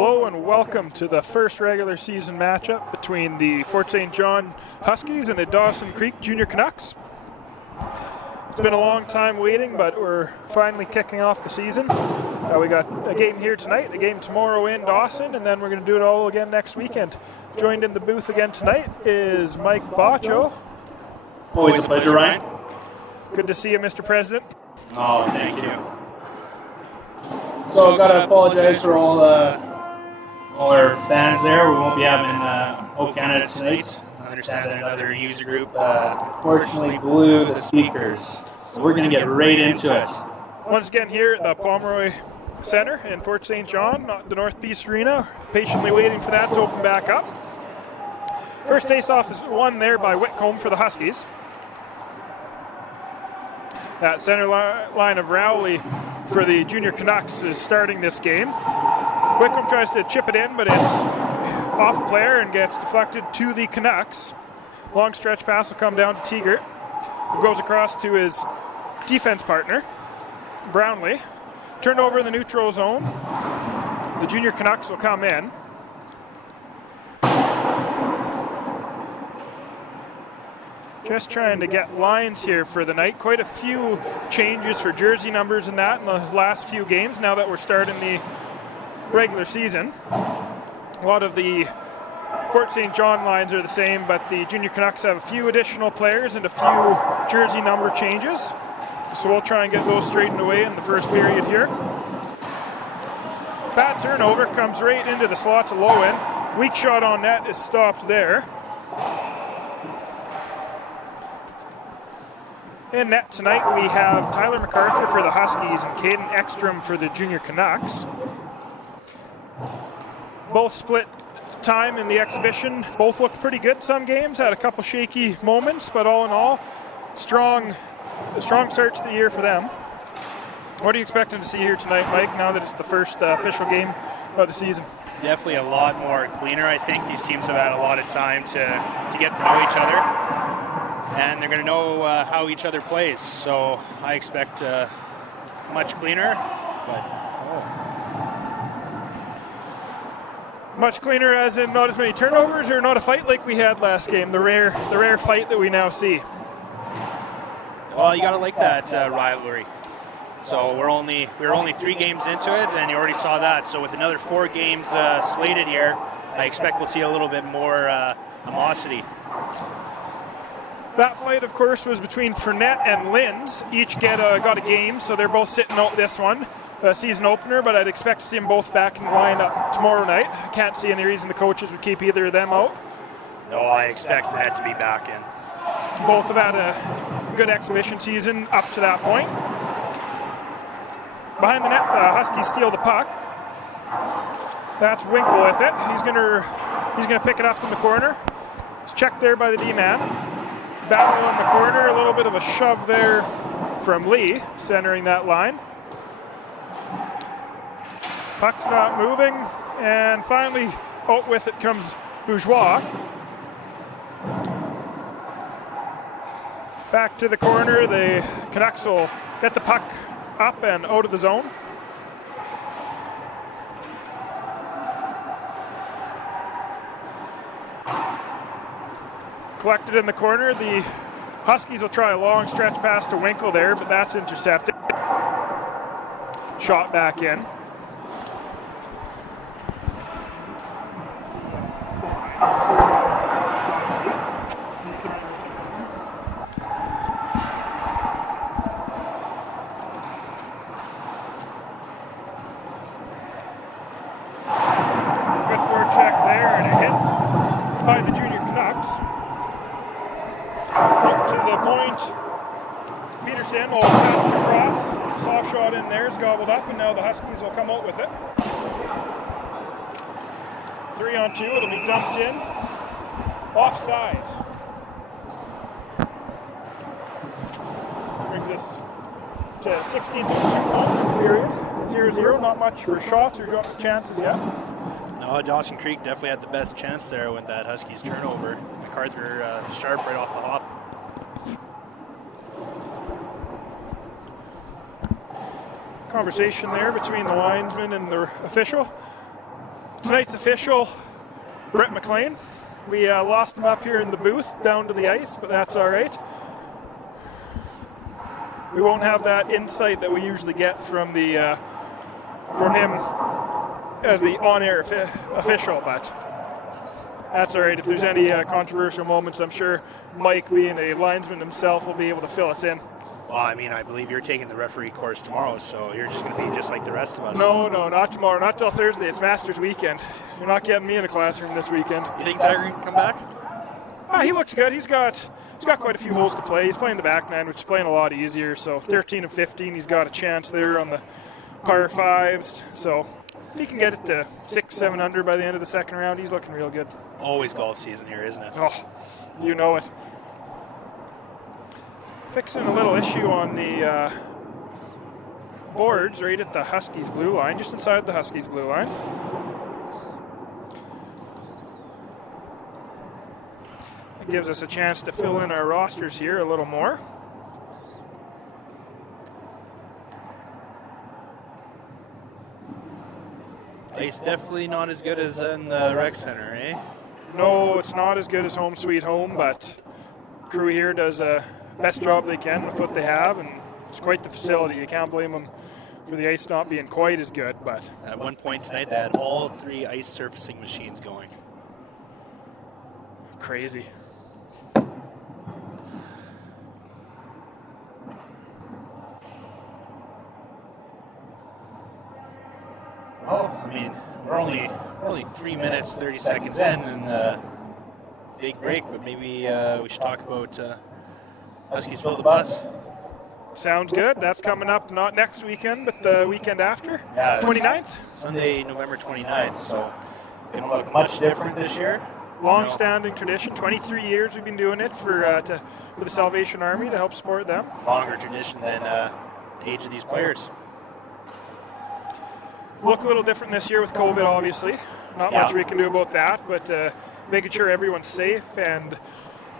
Hello and welcome to the first regular season matchup between the Fort St. John Huskies and the Dawson Creek Junior Canucks. It's been a long time waiting, but we're finally kicking off the season. We got a game here tonight, a game tomorrow in Dawson, and then we're going to do it all again next weekend. Joined in the booth again tonight is Mike Baccio. Always a pleasure, Ryan. Good to see you, Mr. President. Oh, thank you. So I've got to apologize for all our fans there. We won't be having O Canada tonight. I understand that another user group unfortunately blew the speakers. So we're going to get right into it. Once again here at the Pomeroy Center in Fort St. John, the North Peace Arena, patiently waiting for that to open back up. First face-off is won there by Whitcomb for the Huskies. That center line of Rowley for the Junior Canucks is starting this game. Whitcomb tries to chip it in, but it's off a player and gets deflected to the Canucks. Long stretch pass will come down to Tegert, who goes across to his defense partner, Brownlee. Turned over in the neutral zone. The Junior Canucks will come in. Just trying to get lines here for the night. Quite a few changes for jersey numbers and that in the last few games now that we're starting the regular season. A lot of the Fort St. John lines are the same, but the Junior Canucks have a few additional players and a few jersey number changes. So we'll try and get those straightened away in the first period here. Bad turnover, comes right into the slot to Lowen. Weak shot on net is stopped there. In net tonight we have Tyler MacArthur for the Huskies and Caden Ekstrom for the Junior Canucks. Both split time in the exhibition. Both looked pretty good some games, had a couple shaky moments, but all in all, a strong start to the year for them. What are you expecting to see here tonight, Mike, now that it's the first official game of the season? Definitely a lot more cleaner. I think these teams have had a lot of time to get to know each other. And they're going to know how each other plays. So I expect much cleaner. Much cleaner as in not as many turnovers, or not a fight like we had last game, the rare fight that we now see? Well, you got to like that rivalry. So we're only 3 games into it, and you already saw that. So with another 4 games slated here, I expect we'll see a little bit more animosity. That fight, of course, was between Fernet and Linz. Each got a game, so they're both sitting out this one, season opener, but I'd expect to see them both back in the lineup tomorrow night. I can't see any reason the coaches would keep either of them out. No, I expect Fernet to be back in. Both have had a good exhibition season up to that point. Behind the net, the Huskies steal the puck. That's Winkle with it. He's gonna pick it up in the corner. It's checked there by the D-man. Battle in the corner, a little bit of a shove there from Lee, centering that line. Puck's not moving, and finally, out with it comes Bourgeois. Back to the corner, the Canucks will get the puck up and out of the zone. Collected in the corner. The Huskies will try a long stretch pass to Winkle there, but that's intercepted. Shot back in. Good forecheck there and a hit by the Junior Canucks. Up to the point, Peterson will pass it across. Soft shot in there is gobbled up, and now the Huskies will come out with it. 3-on-2, it'll be dumped in. Offside. Brings us to 16th and 2 period. 0-0, not much for shots or chances yet. No, Dawson Creek definitely had the best chance there with that Huskies turnover. MacArthur sharp right off the hop. Conversation there between the linesman and the official. Tonight's official, Brett McLean. We lost him up here in the booth down to the ice, but that's all right. We won't have that insight that we usually get from the from him as the on-air official, but that's all right. If there's any controversial moments, I'm sure Mike, being a linesman himself, will be able to fill us in. Well, I mean, I believe you're taking the referee course tomorrow, so you're just going to be just like the rest of us. No, not tomorrow. Not till Thursday. It's Masters weekend. You're not getting me in a classroom this weekend. You think Tiger can come back? He looks good. He's got quite a few holes to play. He's playing the back nine, which is playing a lot easier. So 13 and 15, he's got a chance there on the par fives. So if he can get it to 6-7 under by the end of the second round, he's looking real good. Always golf season here, isn't it? Oh, you know it. Fixing a little issue on the boards right at the Huskies blue line, just inside the Huskies blue line. It gives us a chance to fill in our rosters here a little more. Ice definitely not as good as in the rec center, eh? No, it's not as good as Home Sweet Home, but crew here does a best job they can with what they have, and it's quite the facility. You can't blame them for the ice not being quite as good, but at one point tonight they had all 3 ice surfacing machines going. Crazy. Well, I mean, we're only 3 minutes 30 seconds in, and big break, but maybe we should talk about Huskies Fill the Bus. Sounds good. That's coming up not next weekend, but the weekend after, Yeah, 29th. Sunday, November 29th, so it's going to look much different this year. Long-standing tradition, 23 years we've been doing it for the Salvation Army to help support them. Longer tradition than the age of these players. Look a little different this year with COVID, obviously. Not much we can do about that, but making sure everyone's safe and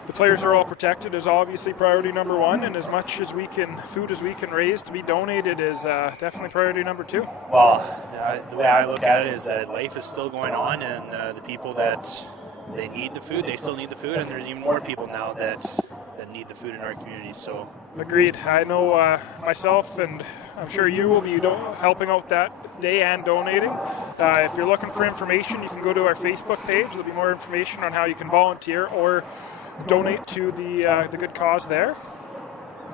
the players are all protected is obviously priority number one, and as much as food as we can raise to be donated is definitely priority number 2. Well, the way I look at it is that life is still going on, and the people that they need the food, they still need the food, and there's even more people now that need the food in our community. So agreed. I know myself, and I'm sure you will be helping out that day and donating. If you're looking for information, you can go to our Facebook page. There'll be more information on how you can volunteer or donate to the good cause there.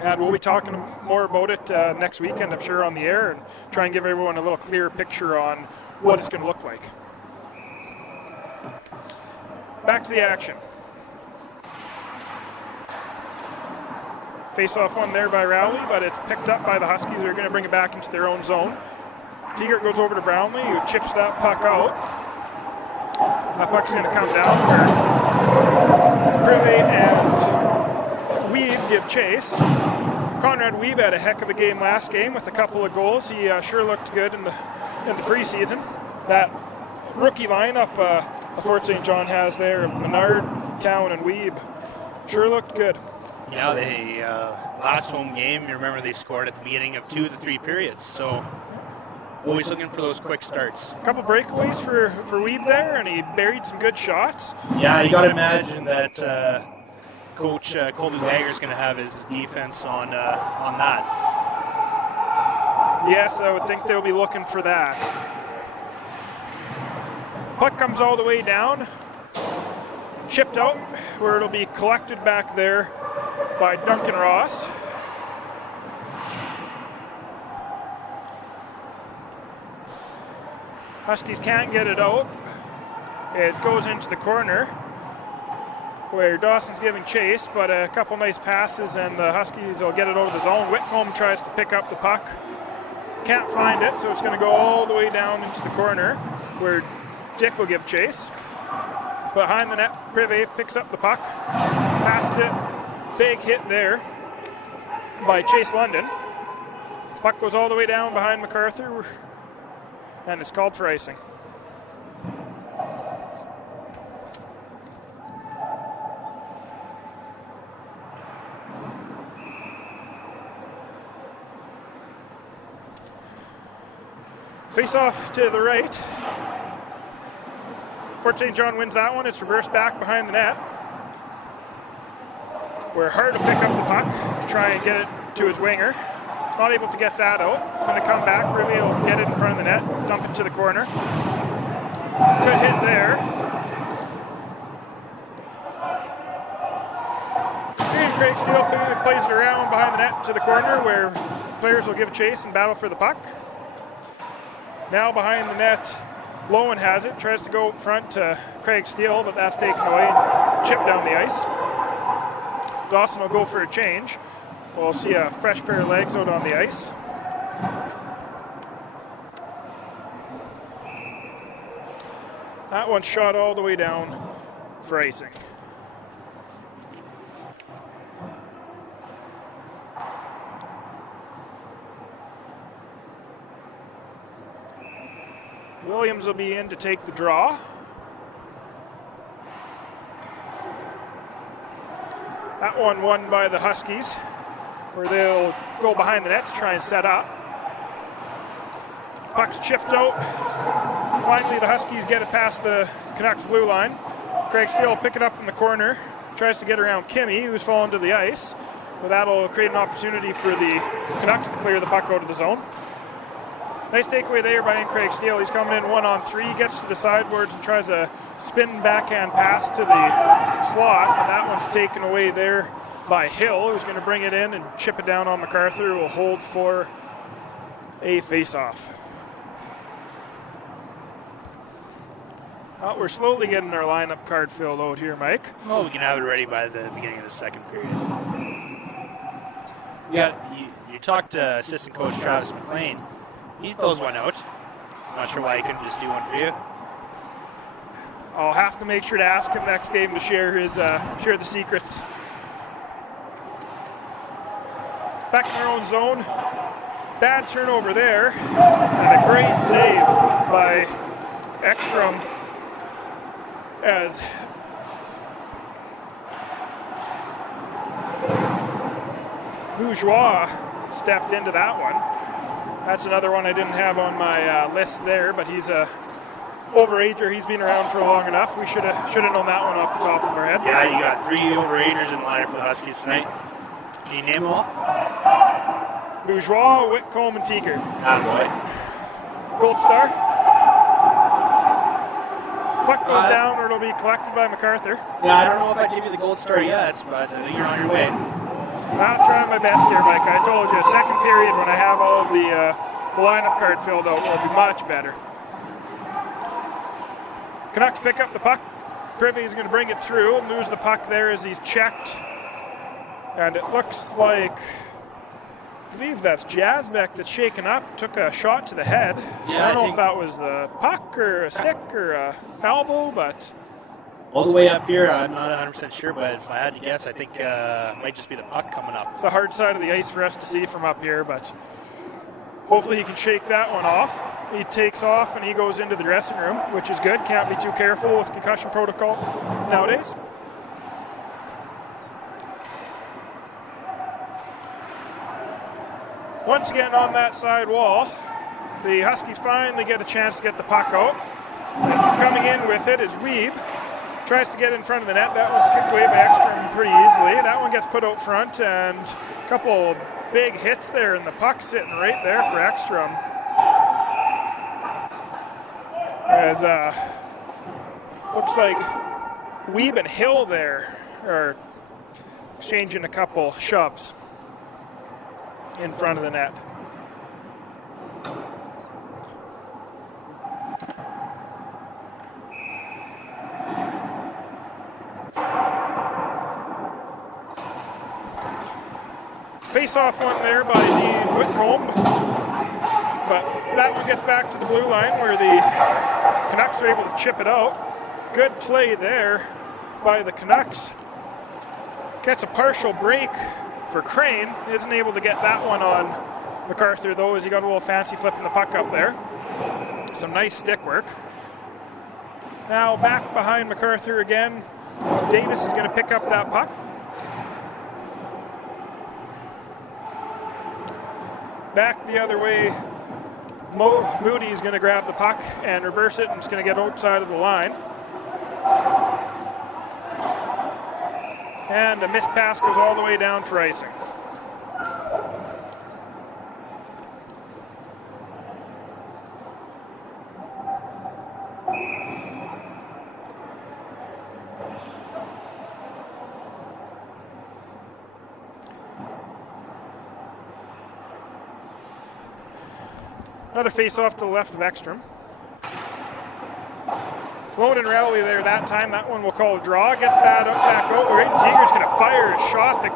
And we'll be talking more about it next weekend, I'm sure, on the air, and try and give everyone a little clearer picture on what it's going to look like. Back to the action. Face-off one there by Rowley, but it's picked up by the Huskies. They're going to bring it back into their own zone. Tegart goes over to Brownlee, who chips that puck out. That puck's going to come down where Privé and Weeb give chase. Conrad Weeb had a heck of a game last game with a couple of goals. He sure looked good in the preseason. That rookie lineup Fort St. John has there of Menard, Cowan, and Weeb sure looked good. Yeah, they last home game, you remember they scored at the beginning of 2 of the 3 periods. So always looking for those quick starts. A couple breakaways for Weeb there, and he buried some good shots. Yeah, you got to imagine that Coach Colby Wagner's going to have his defense on that. Yes, I would think they'll be looking for that. Puck comes all the way down, chipped out, where it'll be collected back there by Duncan Ross. Huskies can't get it out. It goes into the corner where Dawson's giving chase, but a couple nice passes and the Huskies will get it over the zone. Whitcomb tries to pick up the puck. Can't find it, so it's going to go all the way down into the corner where Dick will give chase. Behind the net, Privé picks up the puck, passes it. Big hit there by Chase London. Puck goes all the way down behind MacArthur, and it's called for icing. Face off to the right. Fort St. John wins that one. It's reversed back behind the net. We're hard to pick up the puck, try and get it to his winger. Not able to get that out. It's going to come back. Privy will get it in front of the net, dump it to the corner. Good hit there. And Craig Steele plays it around behind the net to the corner where players will give a chase and battle for the puck. Now behind the net, Lowen has it, tries to go front to Craig Steele, but that's taken away and chipped down the ice. Dawson will go for a change. We'll see a fresh pair of legs out on the ice. That one shot all the way down for icing. Williams will be in to take the draw. That one won by the Huskies, where they'll go behind the net to try and set up. Puck's chipped out. Finally, the Huskies get it past the Canucks blue line. Craig Steele will pick it up in the corner, tries to get around Kimmy, who's fallen to the ice. But that'll create an opportunity for the Canucks to clear the puck out of the zone. Nice takeaway there by Craig Steele. He's coming in 1-on-3, gets to the sideboards and tries a spin backhand pass to the slot. And that one's taken away there by Hill, who's going to bring it in and chip it down on MacArthur, who will hold for a face-off. Well, we're slowly getting our lineup card filled out here, Mike. Well, we can have it ready by the beginning of the second period. You talked to assistant coach Travis McLean. He throws one out. Not sure why he couldn't just do one for you. I'll have to make sure to ask him next game to share the secrets. Back in their own zone. Bad turnover there. And a great save by Ekstrom as Bourgeois stepped into that one. That's another one I didn't have on my list there, but he's a overager. He's been around for long enough. We should have known that one off the top of our head. Yeah, you got 3 overagers in the lineup for the Huskies tonight. Can you name them all? Bourgeois, Whitcomb, and Teager. Boy. Gold Star. Puck goes down, or it'll be collected by MacArthur. Yeah, I don't know if I'd give you the gold star yet, but I think you're on your way. I'm trying my best here, Mike. I told you, second period when I have all of the lineup card filled out will be much better. Canucks pick up the puck. Privy's going to bring it through and lose the puck there as he's checked. And it looks like, I believe that's Jasbeck that's shaken up, took a shot to the head. Yeah, I don't know if that was the puck or a stick or a elbow, but... All the way up here, I'm not 100% sure, but if I had to guess, I think it might just be the puck coming up. It's the hard side of the ice for us to see from up here, but hopefully he can shake that one off. He takes off and he goes into the dressing room, which is good. Can't be too careful with concussion protocol nowadays. Once again on that side wall, the Huskies finally get a chance to get the puck out. And coming in with it is Weeb. Tries to get in front of the net. That one's kicked away by Ekstrom pretty easily. That one gets put out front, and a couple big hits there, and the puck sitting right there for Ekstrom. As looks like Weeb and Hill there are exchanging a couple shoves in front of the net. Face-off one there by Dean Whitcomb, but that one gets back to the blue line where the Canucks are able to chip it out. Good play there by the Canucks. Gets a partial break for Crane. Isn't able to get that one on MacArthur though, as he got a little fancy flipping the puck up there. Some nice stick work. Now back behind MacArthur again. Davis is going to pick up that puck. Back the other way, Moody is going to grab the puck and reverse it, and it's going to get outside of the line. And a missed pass goes all the way down for icing. Another face-off to the left of Ekstrom. Sloan and Rowley there that time. That one we'll call a draw. Gets back out. Right, Teeger's going to fire a shot that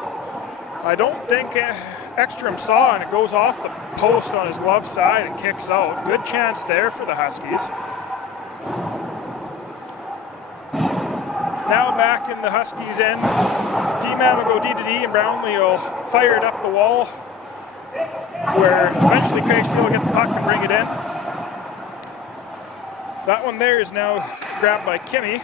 I don't think Ekstrom saw, and it goes off the post on his glove side and kicks out. Good chance there for the Huskies. Now back in the Huskies' end. D-man will go D to D, and Brownlee will fire it up the wall, where eventually Craig Steele will get the puck and bring it in. That one there is now grabbed by Kimmy,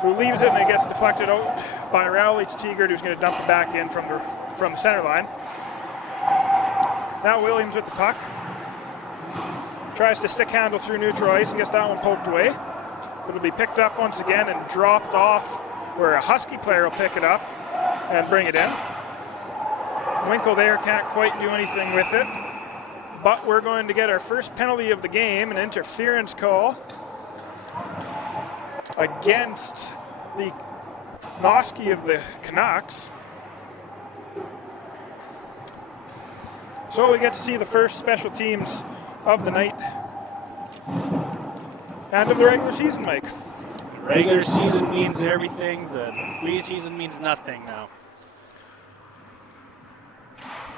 who leaves it, and it gets deflected out by Rowley to Teegert, who's going to dump it back in from the center line. Now Williams with the puck. Tries to stick handle through neutral ice and gets that one poked away. It'll be picked up once again and dropped off, where a Husky player will pick it up and bring it in. Winkle there can't quite do anything with it, but we're going to get our first penalty of the game, an interference call against the Noski of the Canucks. So we get to see the first special teams of the night and of the regular season, Mike. The regular season means everything. The preseason means nothing now.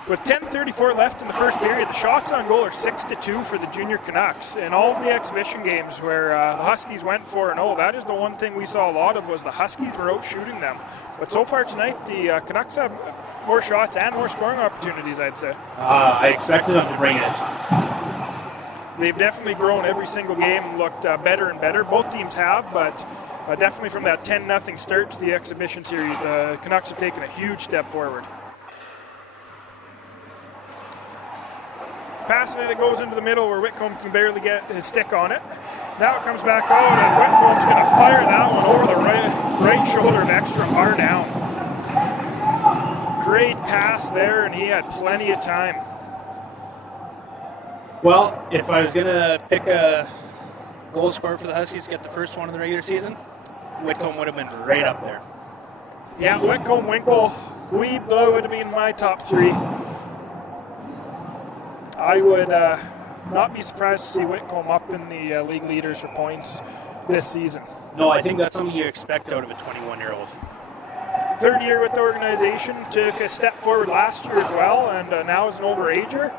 With 10:34 left in the first period, the shots on goal are 6-2 for the Junior Canucks. In all of the exhibition games where the Huskies went 4-0, that is the one thing we saw a lot of, was the Huskies were out shooting them. But so far tonight, the Canucks have more shots and more scoring opportunities, I'd say. I expected them to bring it. They've definitely grown every single game, looked better and better. Both teams have, but definitely from that 10-0 start to the exhibition series, the Canucks have taken a huge step forward. Passing it, it goes into the middle where Whitcomb can barely get his stick on it. Now it comes back out, and Whitcomb's going to fire that one over the right shoulder of Ekstrom, bar down. Great pass there, and he had plenty of time. Well, if I was going to pick a goal scorer for the Huskies to get the first one in the regular season, Whitcomb would have been right up there. Yeah, Whitcomb, Winkle, Weeb, that would have been my top three. I would not be surprised to see Whitcomb up in the league leaders for points this season. No, I think that's something you expect out of a 21-year-old. Third year with the organization, took a step forward last year as well, and now as an overager.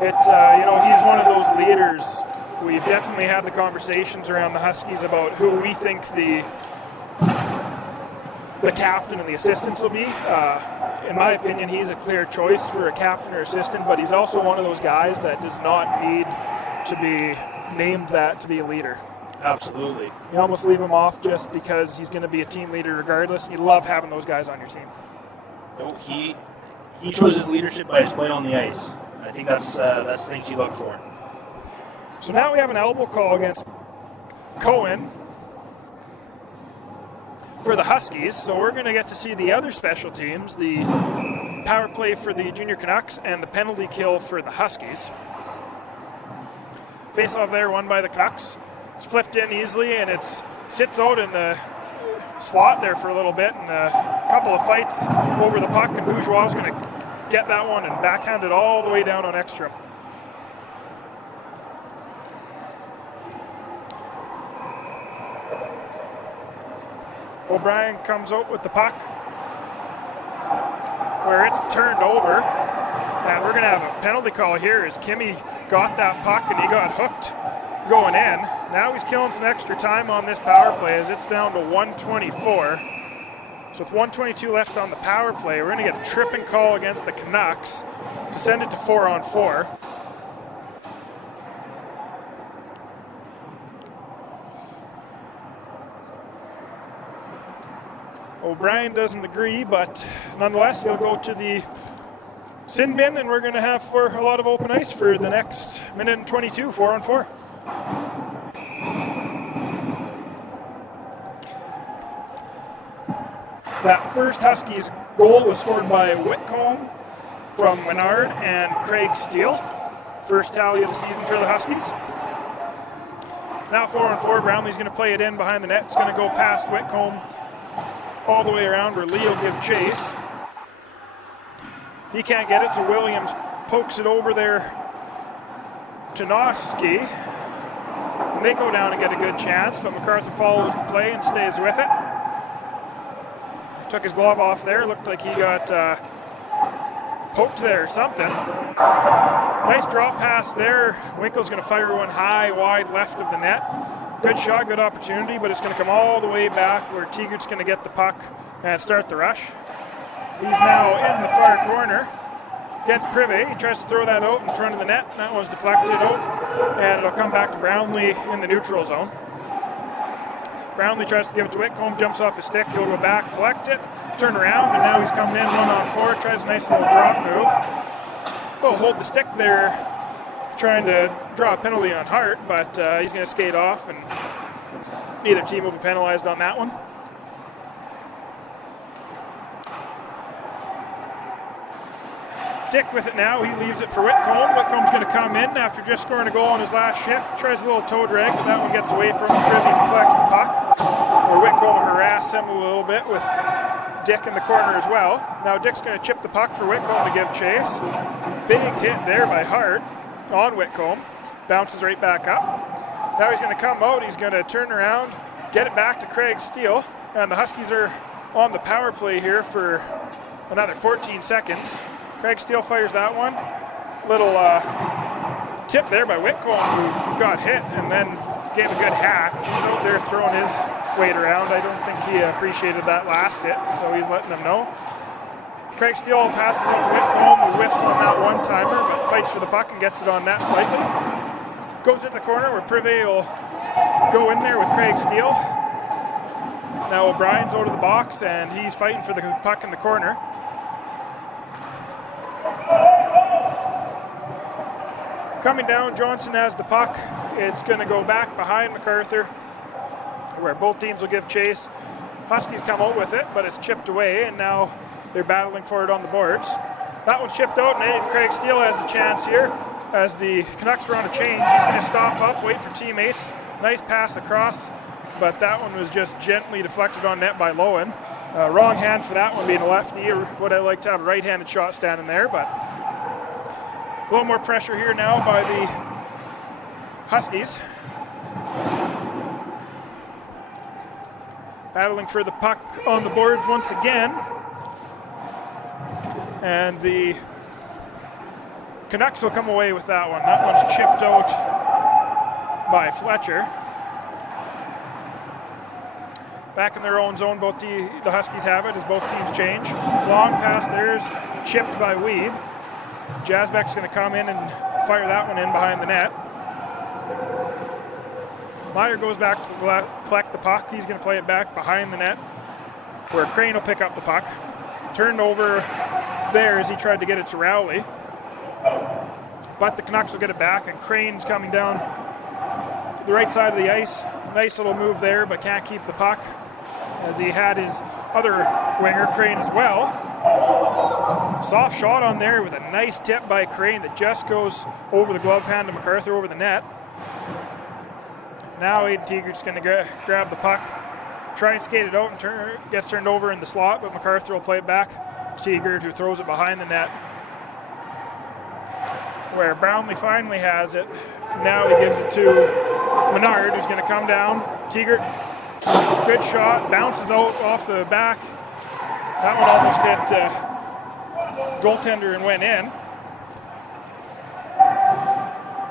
It's he's one of those leaders. We've definitely had the conversations around the Huskies about who we think the captain and the assistants will be. In my opinion, he's a clear choice for a captain or assistant, but he's also one of those guys that does not need to be named that to be a leader. Absolutely. You almost leave him off just because he's going to be a team leader regardless. You love having those guys on your team. No, he shows his leadership by his play on the ice. I think that's things you look for. So now we have an elbow call against Cohen for the Huskies, so we're going to get to see the other special teams, the power play for the Junior Canucks and the penalty kill for the Huskies. Face-off there won by the Canucks. It's flipped in easily, and it sits out in the slot there for a little bit, and a couple of fights over the puck, and Bourgeois is going to get that one and backhand it all the way down on Ekstrom. O'Brien comes out with the puck where it's turned over, and we're going to have a penalty call here as Kimmy got that puck and he got hooked going in. Now he's killing some extra time on this power play as it's down to 124. So with 122 left on the power play, we're going to get a tripping call against the Canucks to send it to 4-on-4. O'Brien doesn't agree, but nonetheless, he'll go to the sin bin, and we're going to have for a lot of open ice for the next minute and 22, 4-on-4. That first Huskies goal was scored by Whitcomb from Menard and Craig Steele. First tally of the season for the Huskies. Now 4-on-4, Brownlee's going to play it in behind the net. It's going to go past Whitcomb all the way around where Lee will give chase. He can't get it, so Williams pokes it over there to Noski. And they go down and get a good chance, but MacArthur follows the play and stays with it. Took his glove off there. Looked like he got poked there or something. Nice drop pass there. Winkle's going to fire one high, wide left of the net. Good shot, good opportunity, but it's going to come all the way back where Teagart's going to get the puck and start the rush. He's now in the far corner against Privé. He tries to throw that out in front of the net. That one's deflected out, and it'll come back to Brownlee in the neutral zone. Brownlee tries to give it to Whitcomb, jumps off his stick. He'll go back, collect it, turn around, and now he's coming in 1-on-4. Tries a nice little drop move. Will hold the stick there, trying to draw a penalty on Hart, but he's going to skate off, and neither team will be penalized on that one. Dick with it now. He leaves it for Whitcomb. Whitcomb's going to come in after just scoring a goal on his last shift. Tries a little toe drag, but that one gets away from him. Privy collects the puck. Or Whitcomb harass him a little bit with Dick in the corner as well. Now Dick's going to chip the puck for Whitcomb to give chase. Big hit there by Hart on Whitcomb. Bounces right back up. Now he's going to come out. He's going to turn around, get it back to Craig Steele. And the Huskies are on the power play here for another 14 seconds. Craig Steele fires that one. Little tip there by Whitcomb, who got hit and then gave a good hack. He's out there throwing his weight around. I don't think he appreciated that last hit, so he's letting them know. Craig Steele passes it to Whitcomb, who whiffs on that one-timer, but fights for the puck and gets it on net lightly. Goes into the corner where Privé will go in there with Craig Steele. Now O'Brien's out of the box, and he's fighting for the puck in the corner. Coming down, Johnson has the puck. It's going to go back behind MacArthur, where both teams will give chase. Huskies come out with it, but it's chipped away, and now they're battling for it on the boards. That one's chipped out, and Craig Steele has a chance here. As the Canucks are on a change, he's going to stop up, wait for teammates. Nice pass across, but that one was just gently deflected on net by Lowen. Wrong hand for that one, being a lefty. Or would I like to have a right-handed shot standing there, but a little more pressure here now by the Huskies. Battling for the puck on the boards once again. And the Canucks will come away with that one. That one's chipped out by Fletcher. Back in their own zone, both the Huskies have it as both teams change. Long pass there's chipped by Weed. Jasbeck's going to come in and fire that one in behind the net. Meyer goes back to collect the puck. He's going to play it back behind the net, where Crane will pick up the puck. Turned over there as he tried to get it to Rowley. But the Canucks will get it back, and Crane's coming down the right side of the ice. Nice little move there, but can't keep the puck, as he had his other winger, Crane, as well. Soft shot on there with a nice tip by Crane that just goes over the glove hand to MacArthur over the net. Now Aiden Teagart's going to grab the puck, try and skate it out, and gets turned over in the slot, but MacArthur will play it back. Teagart, who throws it behind the net, where Brownlee finally has it. Now he gives it to Menard, who's going to come down. Teagart, good shot, bounces out off the back. That one almost hit goaltender and went in.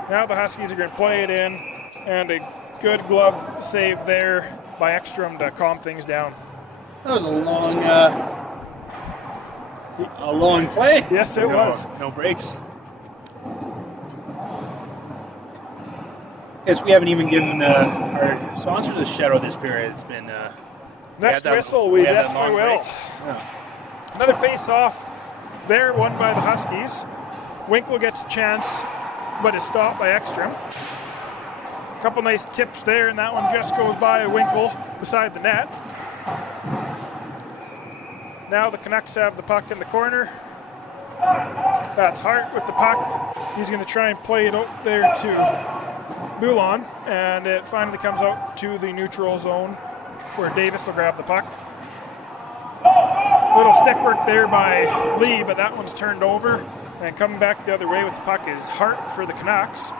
Now the Huskies are going to play it in, and a good glove save there by Ekstrom to calm things down. That was a long play. Yes, it was. No breaks. Guess we haven't even given our sponsors a shout out this period. It's been next whistle. We had definitely will. Yeah. Another face-off there, won by the Huskies. Winkle gets a chance, but is stopped by Ekstrom. A couple nice tips there, and that one just goes by Winkle beside the net. Now the Canucks have the puck in the corner. That's Hart with the puck. He's going to try and play it out there to Boulon, and it finally comes out to the neutral zone where Davis will grab the puck. Little stick work there by Lee, but that one's turned over. And coming back the other way with the puck is Hart for the Canucks.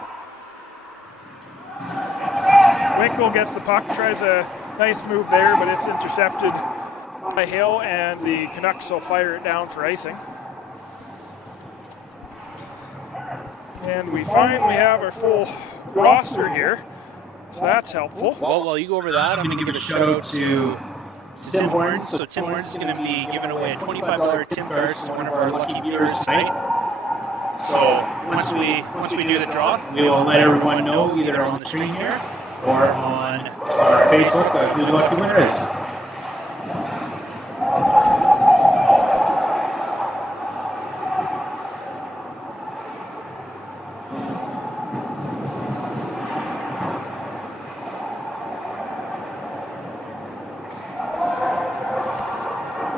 Winkle gets the puck, tries a nice move there, but it's intercepted by Hill, and the Canucks will fire it down for icing. And we finally have our full roster here, so that's helpful. Well, while you go over that, I'm going to give a shout out to Tim Horns. So Tim Horns is going to be giving away a $25 Tim cards to one of our lucky viewers tonight. So once we do the draw, we will let everyone know either on the screen here or on our Facebook who the lucky winner is.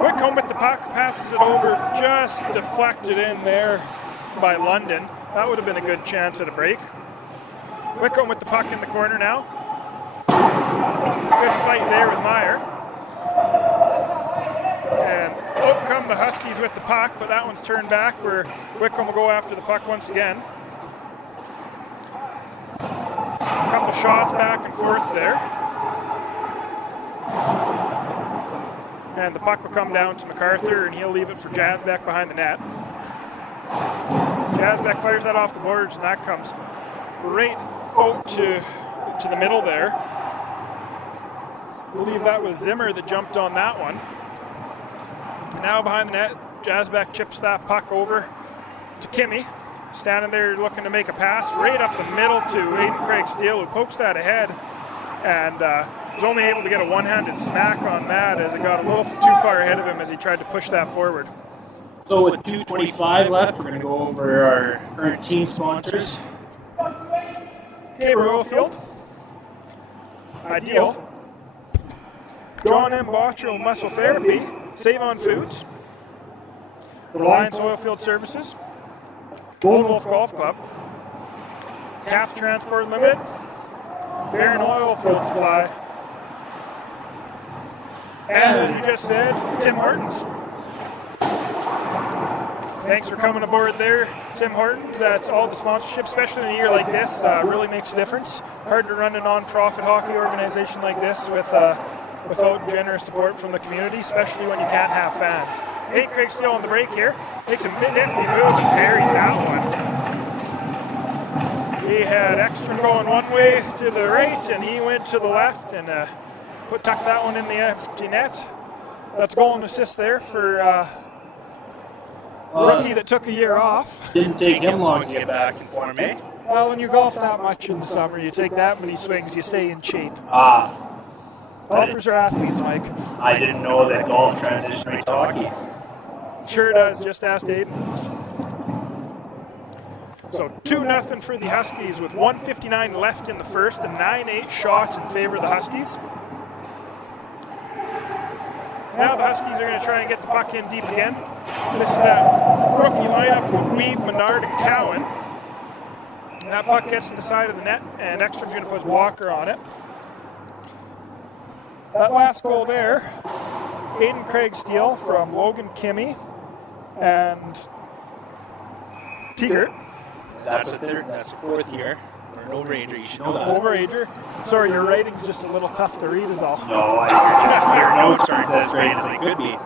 Whitcomb with the puck, passes it over, just deflected in there by London. That would have been a good chance at a break. Whitcomb with the puck in the corner now. Good fight there with Meyer. And out come the Huskies with the puck, but that one's turned back where Whitcomb will go after the puck once again. A couple shots back and forth there. And the puck will come down to MacArthur, and he'll leave it for Jasbeck behind the net. Jasbeck fires that off the boards, and that comes right out to the middle there. I believe that was Zimmer that jumped on that one. And now behind the net, Jasbeck chips that puck over to Kimmy, standing there looking to make a pass right up the middle to Aiden Craig Steele, who pokes that ahead and was only able to get a one-handed smack on that as it got a little too far ahead of him as he tried to push that forward. So with 2:25 left, we're going to go over our current team sponsors. Tabor Oilfield, Ideal, John M. Botro Muscle Therapy, Save On Foods, Reliance Oilfield Services, Golden Wolf Golf Club, Caps Transport Limited, Barron Oilfield Supply, and as you just said, Tim Hortons. Thanks for coming aboard there, Tim Hortons. That's all the sponsorship, especially in a year like this, really makes a difference. Hard to run a non-profit hockey organization like this without generous support from the community, especially when you can't have fans. Aiden Craig still on the break here. Makes a nifty move and buries that one. He had Ekstrom going one way to the right, and he went to the left and tucked that one in the empty net. That's goal and assist there for rookie that took a year off. Didn't take him long to get back in form, eh? Well, when you golf that much in the summer, you take that many swings, you stay in shape. Golfers are athletes, Mike. I didn't know that golf transitioned right to hockey. Sure does, just ask Aiden. So 2-0 for the Huskies with 1:59 left in the first and 9-8 shots in favor of the Huskies. Now the Huskies are going to try and get the puck in deep again. This is that rookie lineup for Weeb, Menard, and Cowan. And that puck gets to the side of the net, and Ekstrom's going to put Walker on it. That last goal there, Aiden Craig Steele from Logan Kimmy and Tegert. That's a fourth year. Or an overager, you should know that. Overager. Sorry, your rating's just a little tough to read is all. No, your notes aren't as great as they could be.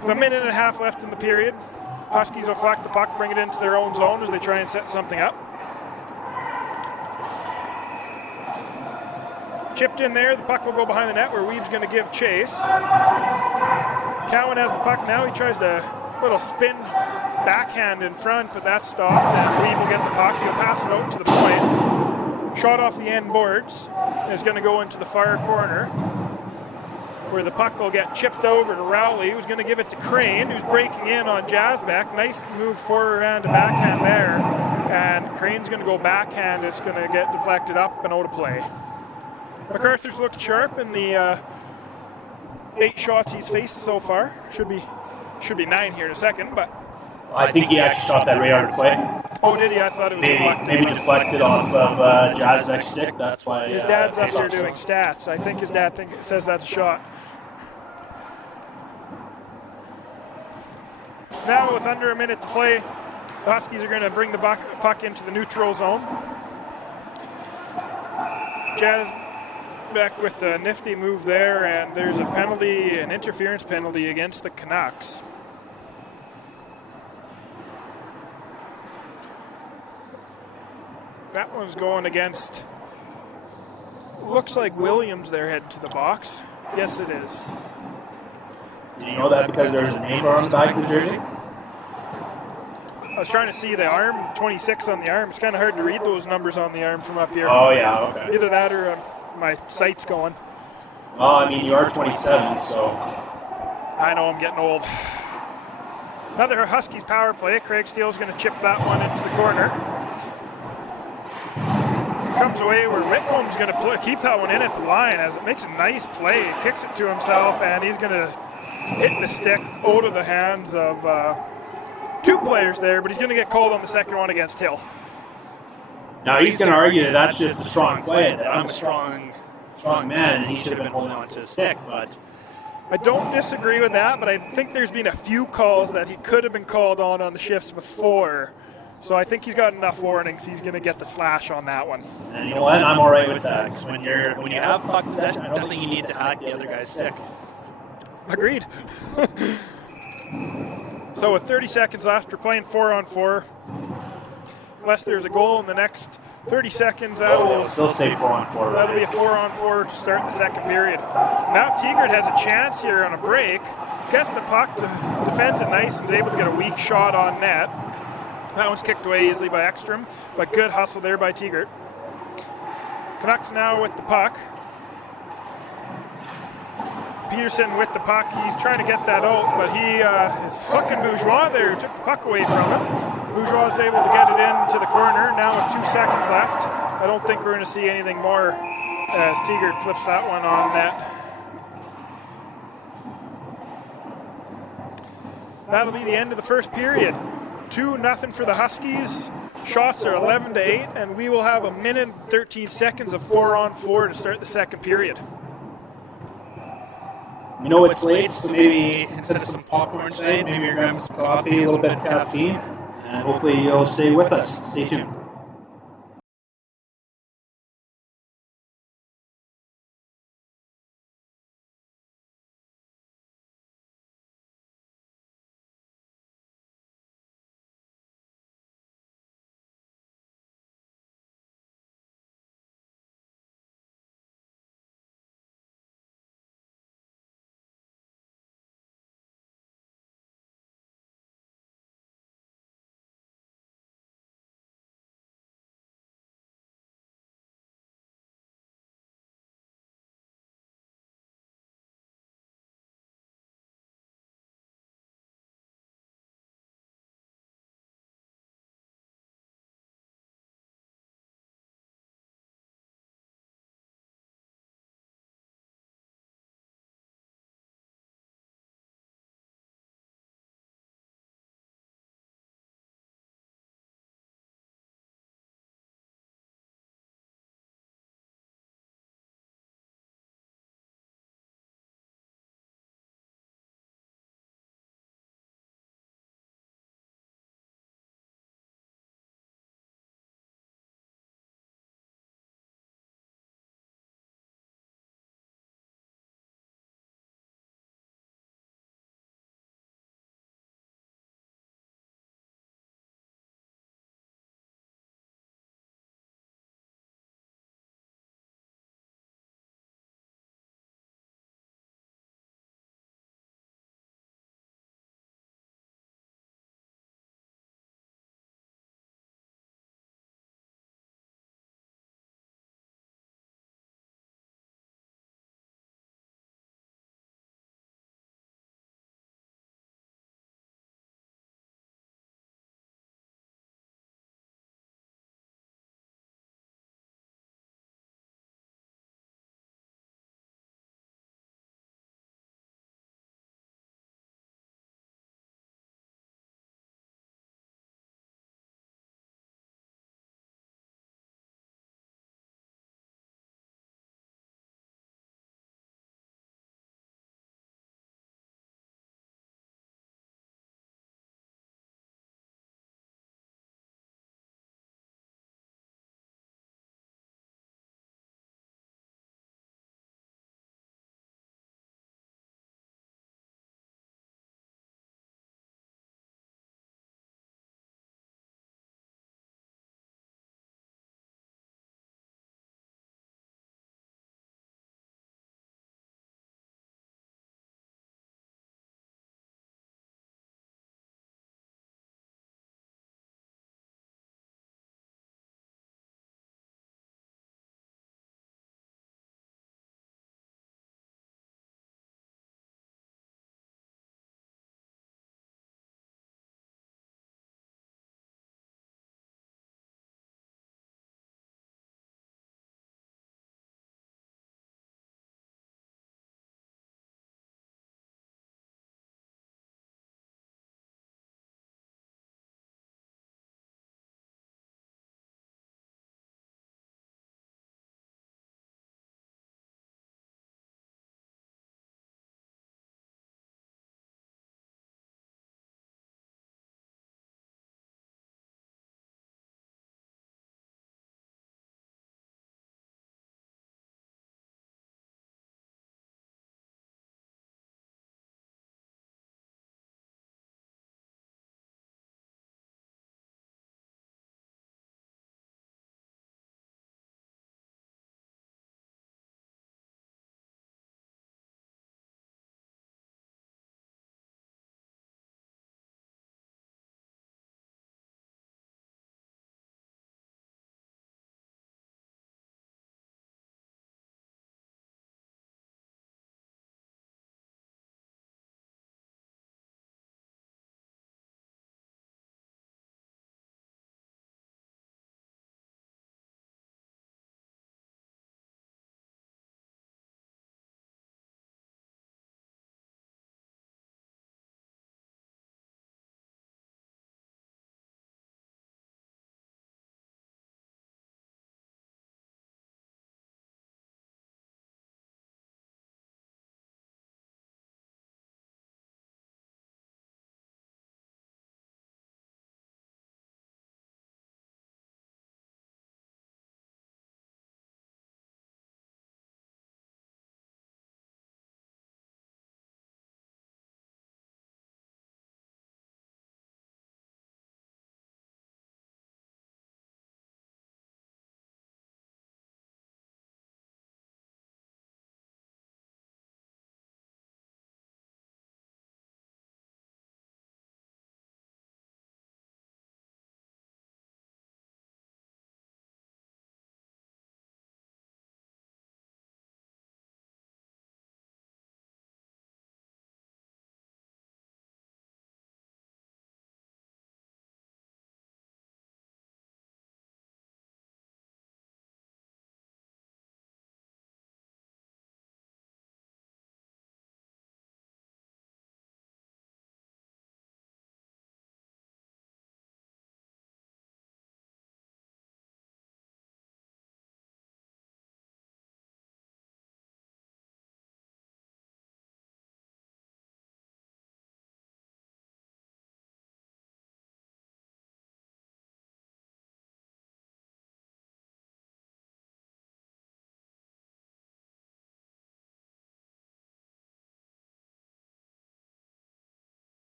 With a minute and a half left in the period, Huskies will collect the puck, bring it into their own zone as they try and set something up. Chipped in there, the puck will go behind the net where Weeb's going to give chase. Cowan has the puck now, he tries to little spin backhand in front, but that's stopped, and Weeb will get the puck. He'll pass it out to the point. Shot off the end boards is going to go into the far corner, where the puck will get chipped over to Rowley, who's going to give it to Crane, who's breaking in on Jasbeck. Nice move forward and to backhand there, and Crane's going to go backhand. It's going to get deflected up and out of play. MacArthur's looked sharp in the 8 shots he's faced so far. Should be 9 here in a second, but I think he actually shot that radar to play. oh, did he? I thought it was deflected. Maybe deflected off of Jazbek's stick. That's why His dad's up there face-off doing stats. I think his dad says that's a shot. Now with under a minute to play, the Huskies are going to bring the puck into the neutral zone. Jazz back with a nifty move there, and there's a penalty, an interference penalty against the Canucks. That one's going against, looks like Williams there heading to the box. Yes, it is. Did you know that because there's a name on the back of the jersey? I was trying to see the arm, 26 on the arm. It's kind of hard to read those numbers on the arm from up here. Oh, yeah, okay. Either that or my sight's going. Well, I mean, you are 27, so... I know I'm getting old. Another Huskies power play. Craig Steele's going to chip that one into the corner. Comes away where Whitcomb's going to keep that one in at the line as it makes a nice play. He kicks it to himself, and he's going to hit the stick out of the hands of 2 players there, but he's going to get called on the second one against Hill. Now he's going to argue that that's just a strong play, that I'm a strong man, and he should have been holding on to the stick, but... I don't disagree with that, but I think there's been a few calls that he could have been called on the shifts before. So I think he's got enough warnings. He's going to get the slash on that one. And you know what? I'm all right with that, because when you have puck possession, I don't think you need to hack the other guy's stick. Agreed. So with 30 seconds left, we're playing 4-on-4. Unless there's a goal in the next 30 seconds, that'll still say 4-on-4. That'll be a 4-on-4 to start the second period. Now Tigard has a chance here on a break. Gets the puck, defends it nice, and is able to get a weak shot on net. That one's kicked away easily by Ekstrom, but good hustle there by Tigard. Canucks now with the puck. Peterson with the puck. He's trying to get that out, but he is hooking Bourgeois there, who took the puck away from him. Bourgeois is able to get it into the corner. Now with 2 seconds left, I don't think we're going to see anything more as Tigard flips that one on net. That'll be the end of the first period. 2-0 for the Huskies. Shots are 11-8, and we will have a minute and 13 seconds of 4-on-4 to start the second period. You know it's late, so maybe instead of some popcorn tonight, maybe you're grabbing some coffee, a little bit of caffeine, and hopefully you'll stay with us. Stay tuned.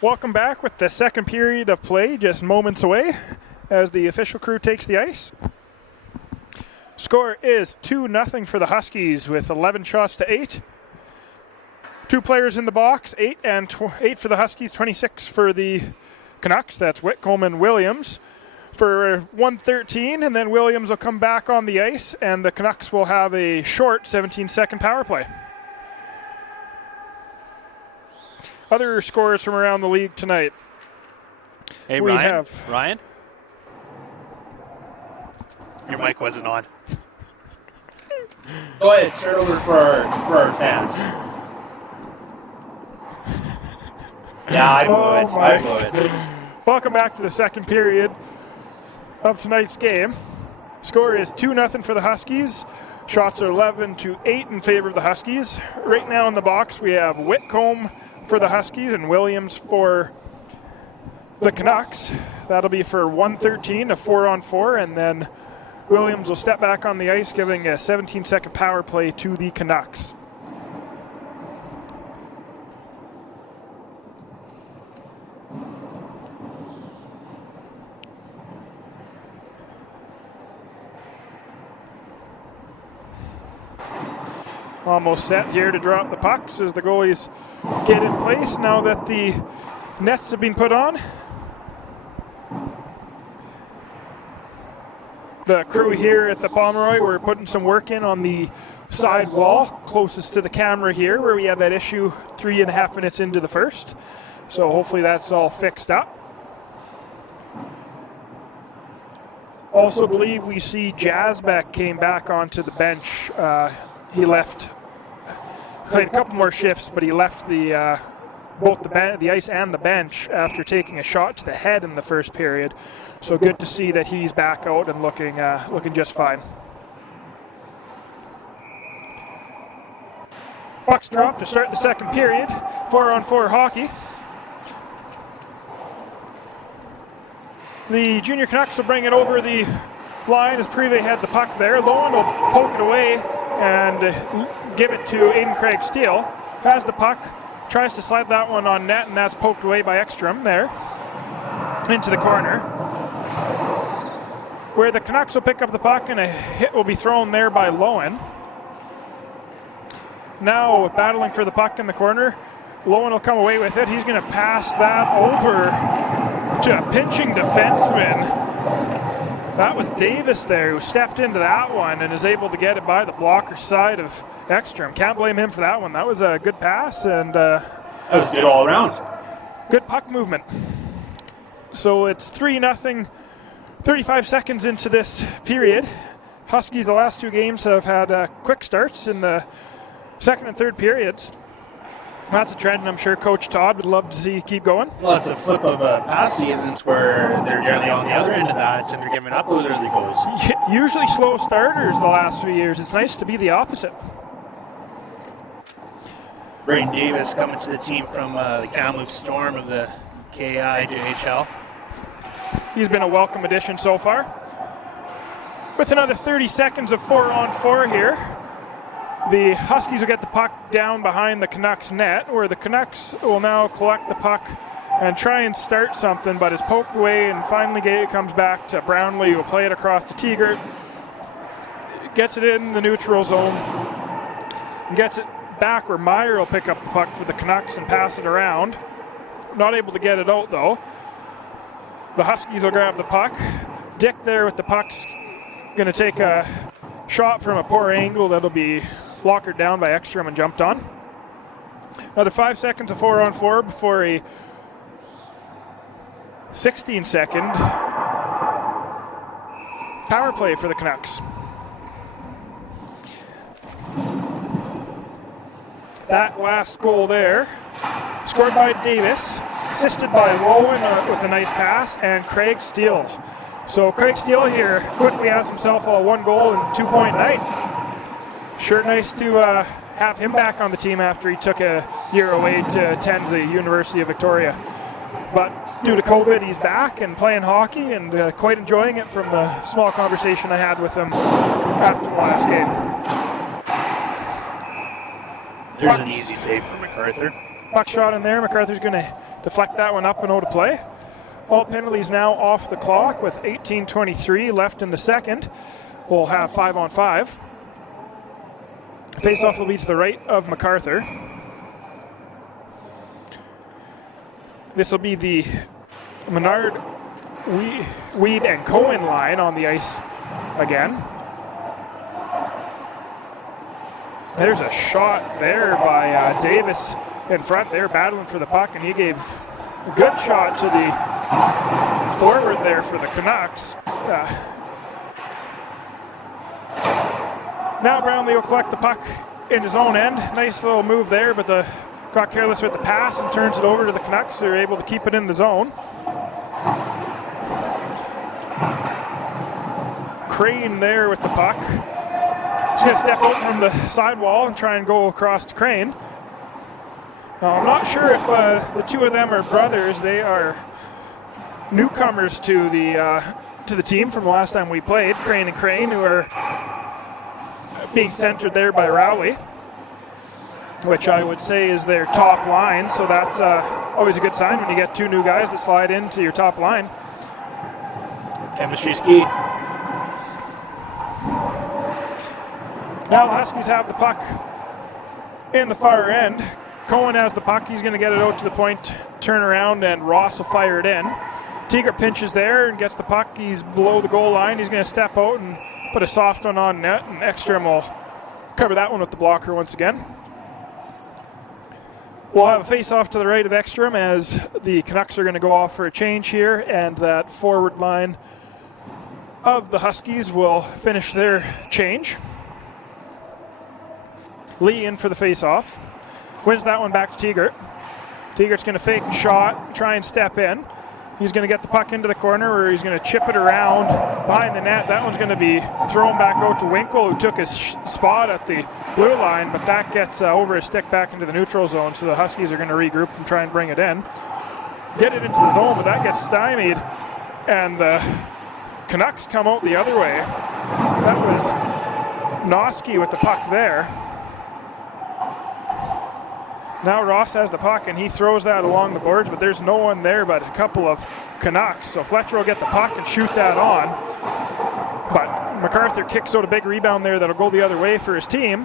Welcome back with the second period of play, just moments away as the official crew takes the ice. Score is 2-0 for the Huskies with 11 shots to 8. 2 players in the box, 8 for the Huskies, 26 for the Canucks. That's Whitcomb and Williams for 1:13, and then Williams will come back on the ice, and the Canucks will have a short 17-second power play. Other scores from around the league tonight. Hey, we Ryan. have Ryan? Your mic wasn't on. Go ahead, start over for our fans. Yeah, I blew it. Welcome back to the second period of tonight's game. Score is 2-0 for the Huskies. Shots are 11-8 in favor of the Huskies. Right now in the box we have Whitcomb for the Huskies and Williams for the Canucks. That'll be for 1:13, a 4-on-4, and then Williams will step back on the ice, giving a 17-second power play to the Canucks. Almost set here to drop the pucks as the goalies get in place now that the nets have been put on. The crew here at the Pomeroy, we're putting some work in on the side wall closest to the camera here where we have that issue 3.5 minutes into the first. So hopefully that's all fixed up. Also believe we see Jasbeck came back onto the bench. He played a couple more shifts, but he left both the ice and the bench after taking a shot to the head in the first period. So good to see that he's back out and looking just fine. Pucks drop to start the second period. 4-on-4 hockey. The Junior Canucks will bring it over the line as Privé had the puck there. Lowen will poke it away and give it to Aiden Craig Steele. Has the puck, tries to slide that one on net, and that's poked away by Ekstrom there into the corner, where the Canucks will pick up the puck and a hit will be thrown there by Lowen. Now battling for the puck in the corner, Lowen will come away with it. He's going to pass that over to a pinching defenseman. That was Davis there who stepped into that one and is able to get it by the blocker side of Ekstrom. Can't blame him for that one. That was a good pass and that was good all around. Good puck movement. So it's 3-0, 35 seconds into this period. Huskies the last 2 games have had quick starts in the second and third periods. That's a trend, and I'm sure Coach Todd would love to see keep going. Well, it's a flip of past seasons where they're generally on the other end of that and they're giving up those early goals. Usually slow starters the last few years. It's nice to be the opposite. Brayden Davis coming to the team from the Kamloops Storm of the KIJHL. He's been a welcome addition so far. With another 30 seconds of 4-on-4 here, the Huskies will get the puck down behind the Canucks net, where the Canucks will now collect the puck and try and start something, but is poked away, and finally it comes back to Brownlee, who will play it across to Tegert, gets it in the neutral zone, and gets it back where Meyer will pick up the puck for the Canucks and pass it around. Not able to get it out though. The Huskies will grab the puck. Dick there with the puck's going to take a shot from a poor angle that'll be blockered down by Ekstrom and jumped on. Another 5 seconds of 4-on-4 before a 16-second power play for the Canucks. That last goal there, scored by Davis, assisted by Lowen with a nice pass, and Craig Steele. So Craig Steele here quickly has himself a 1-goal and 2-point night. Sure nice to have him back on the team after he took a year away to attend the University of Victoria. But due to COVID, he's back and playing hockey and quite enjoying it from the small conversation I had with him after the last game. There's an easy save for MacArthur. Puck shot in there. MacArthur's going to deflect that one up and out of play. All penalties now off the clock with 18:23 left in the second. We'll have 5-on-5. Face-off will be to the right of MacArthur. This will be the Menard, Weed, and Cohen line on the ice again. There's a shot there by Davis in front there, battling for the puck, and he gave a good shot to the forward there for the Canucks. Now Brownlee will collect the puck in his own end. Nice little move there, but got careless with the pass and turns it over to the Canucks. They're able to keep it in the zone. Crane there with the puck. He's going to step out from the sidewall and try and go across to Crane. Now, I'm not sure if the two of them are brothers. They are newcomers to the team from the last time we played. Crane and Crane, who are being centered there by Rowley, which I would say is their top line. So that's always a good sign when you get two new guys that slide into your top line. Chemistry's key. Now the Huskies have the puck in the far end. Cohen has the puck. He's going to get it out to the point, turn around, and Ross will fire it in. Teager pinches there and gets the puck. He's below the goal line. He's going to step out and put a soft one on net, and Ekstrom will cover that one with the blocker once again. We'll have a face-off to the right of Ekstrom as the Canucks are going to go off for a change here, and that forward line of the Huskies will finish their change. Lee in for the face-off. Wins that one back to Teagert. Teagert's going to fake a shot, try and step in. He's going to get the puck into the corner where he's going to chip it around behind the net. That one's going to be thrown back out to Winkle, who took his spot at the blue line, but that gets over his stick back into the neutral zone, so the Huskies are going to regroup and try and bring it in. Get it into the zone, but that gets stymied, and the Canucks come out the other way. That was Noski with the puck there. Now Ross has the puck, and he throws that along the boards, but there's no one there but a couple of Canucks. So Fletcher will get the puck and shoot that on. But MacArthur kicks out a big rebound there that'll go the other way for his team.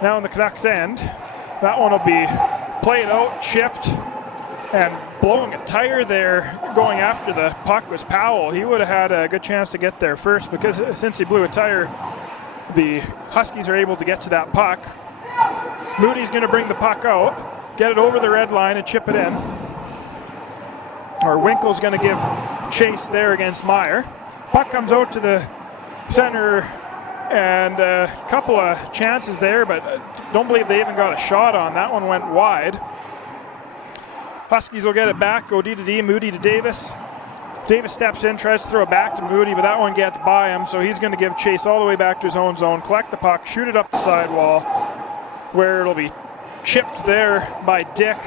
Now in the Canucks end, that one will be played out, chipped, and blowing a tire there going after the puck was Powell. He would have had a good chance to get there first, because since he blew a tire, the Huskies are able to get to that puck. Moody's going to bring the puck out, get it over the red line and chip it in. Or Winkle's going to give chase there against Meyer. Puck comes out to the center, and a couple of chances there, but don't believe they even got a shot on. That one went wide. Huskies will get it back, go D to D, Moody to Davis. Davis steps in, tries to throw it back to Moody, but that one gets by him, so he's going to give chase all the way back to his own zone, collect the puck, shoot it up the sidewall, where it'll be chipped there by Dick.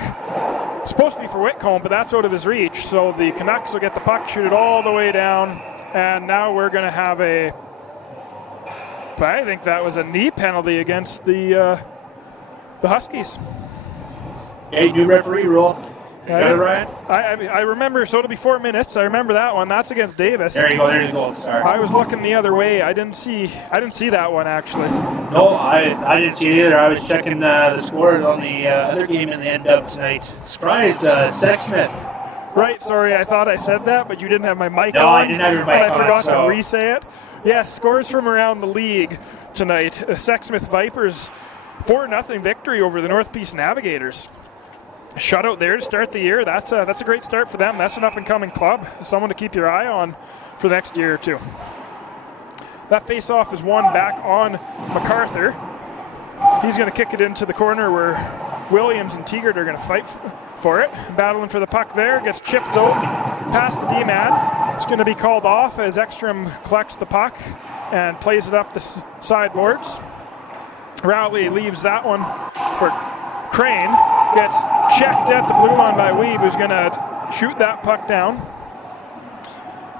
It's supposed to be for Whitcomb, but that's out of his reach, so the Canucks will get the puck, shoot it all the way down, and now we're going to have I think that was a knee penalty against the Huskies. Hey, new referee rule. Yeah, got it, Ryan? I remember, so it'll be 4 minutes. I remember that one. That's against Davis. There you go. There's a goal. Sorry. I was looking the other way. I didn't see that one actually. No, I didn't see it either. I was checking the scores on the other game in the end of tonight. Surprise, Sexsmith. Right. Sorry, I thought I said that, but you didn't have my mic on. No, I didn't have your mic and I on, forgot so. to re-say it. Yes, scores from around the league tonight. Sexsmith Vipers 4-0 victory over the North Peace Navigators. Shutout there to start the year. That's a great start for them. That's an up-and-coming club, someone to keep your eye on for the next year or two. That face-off is won back on MacArthur. He's going to kick it into the corner where Williams and Teagert are going to fight for it. Battling for the puck there. Gets chipped out past the D-man. It's going to be called off as Ekstrom collects the puck and plays it up the sideboards. Rowley leaves that one for Crane. Gets checked at the blue line by Weeb, who's going to shoot that puck down.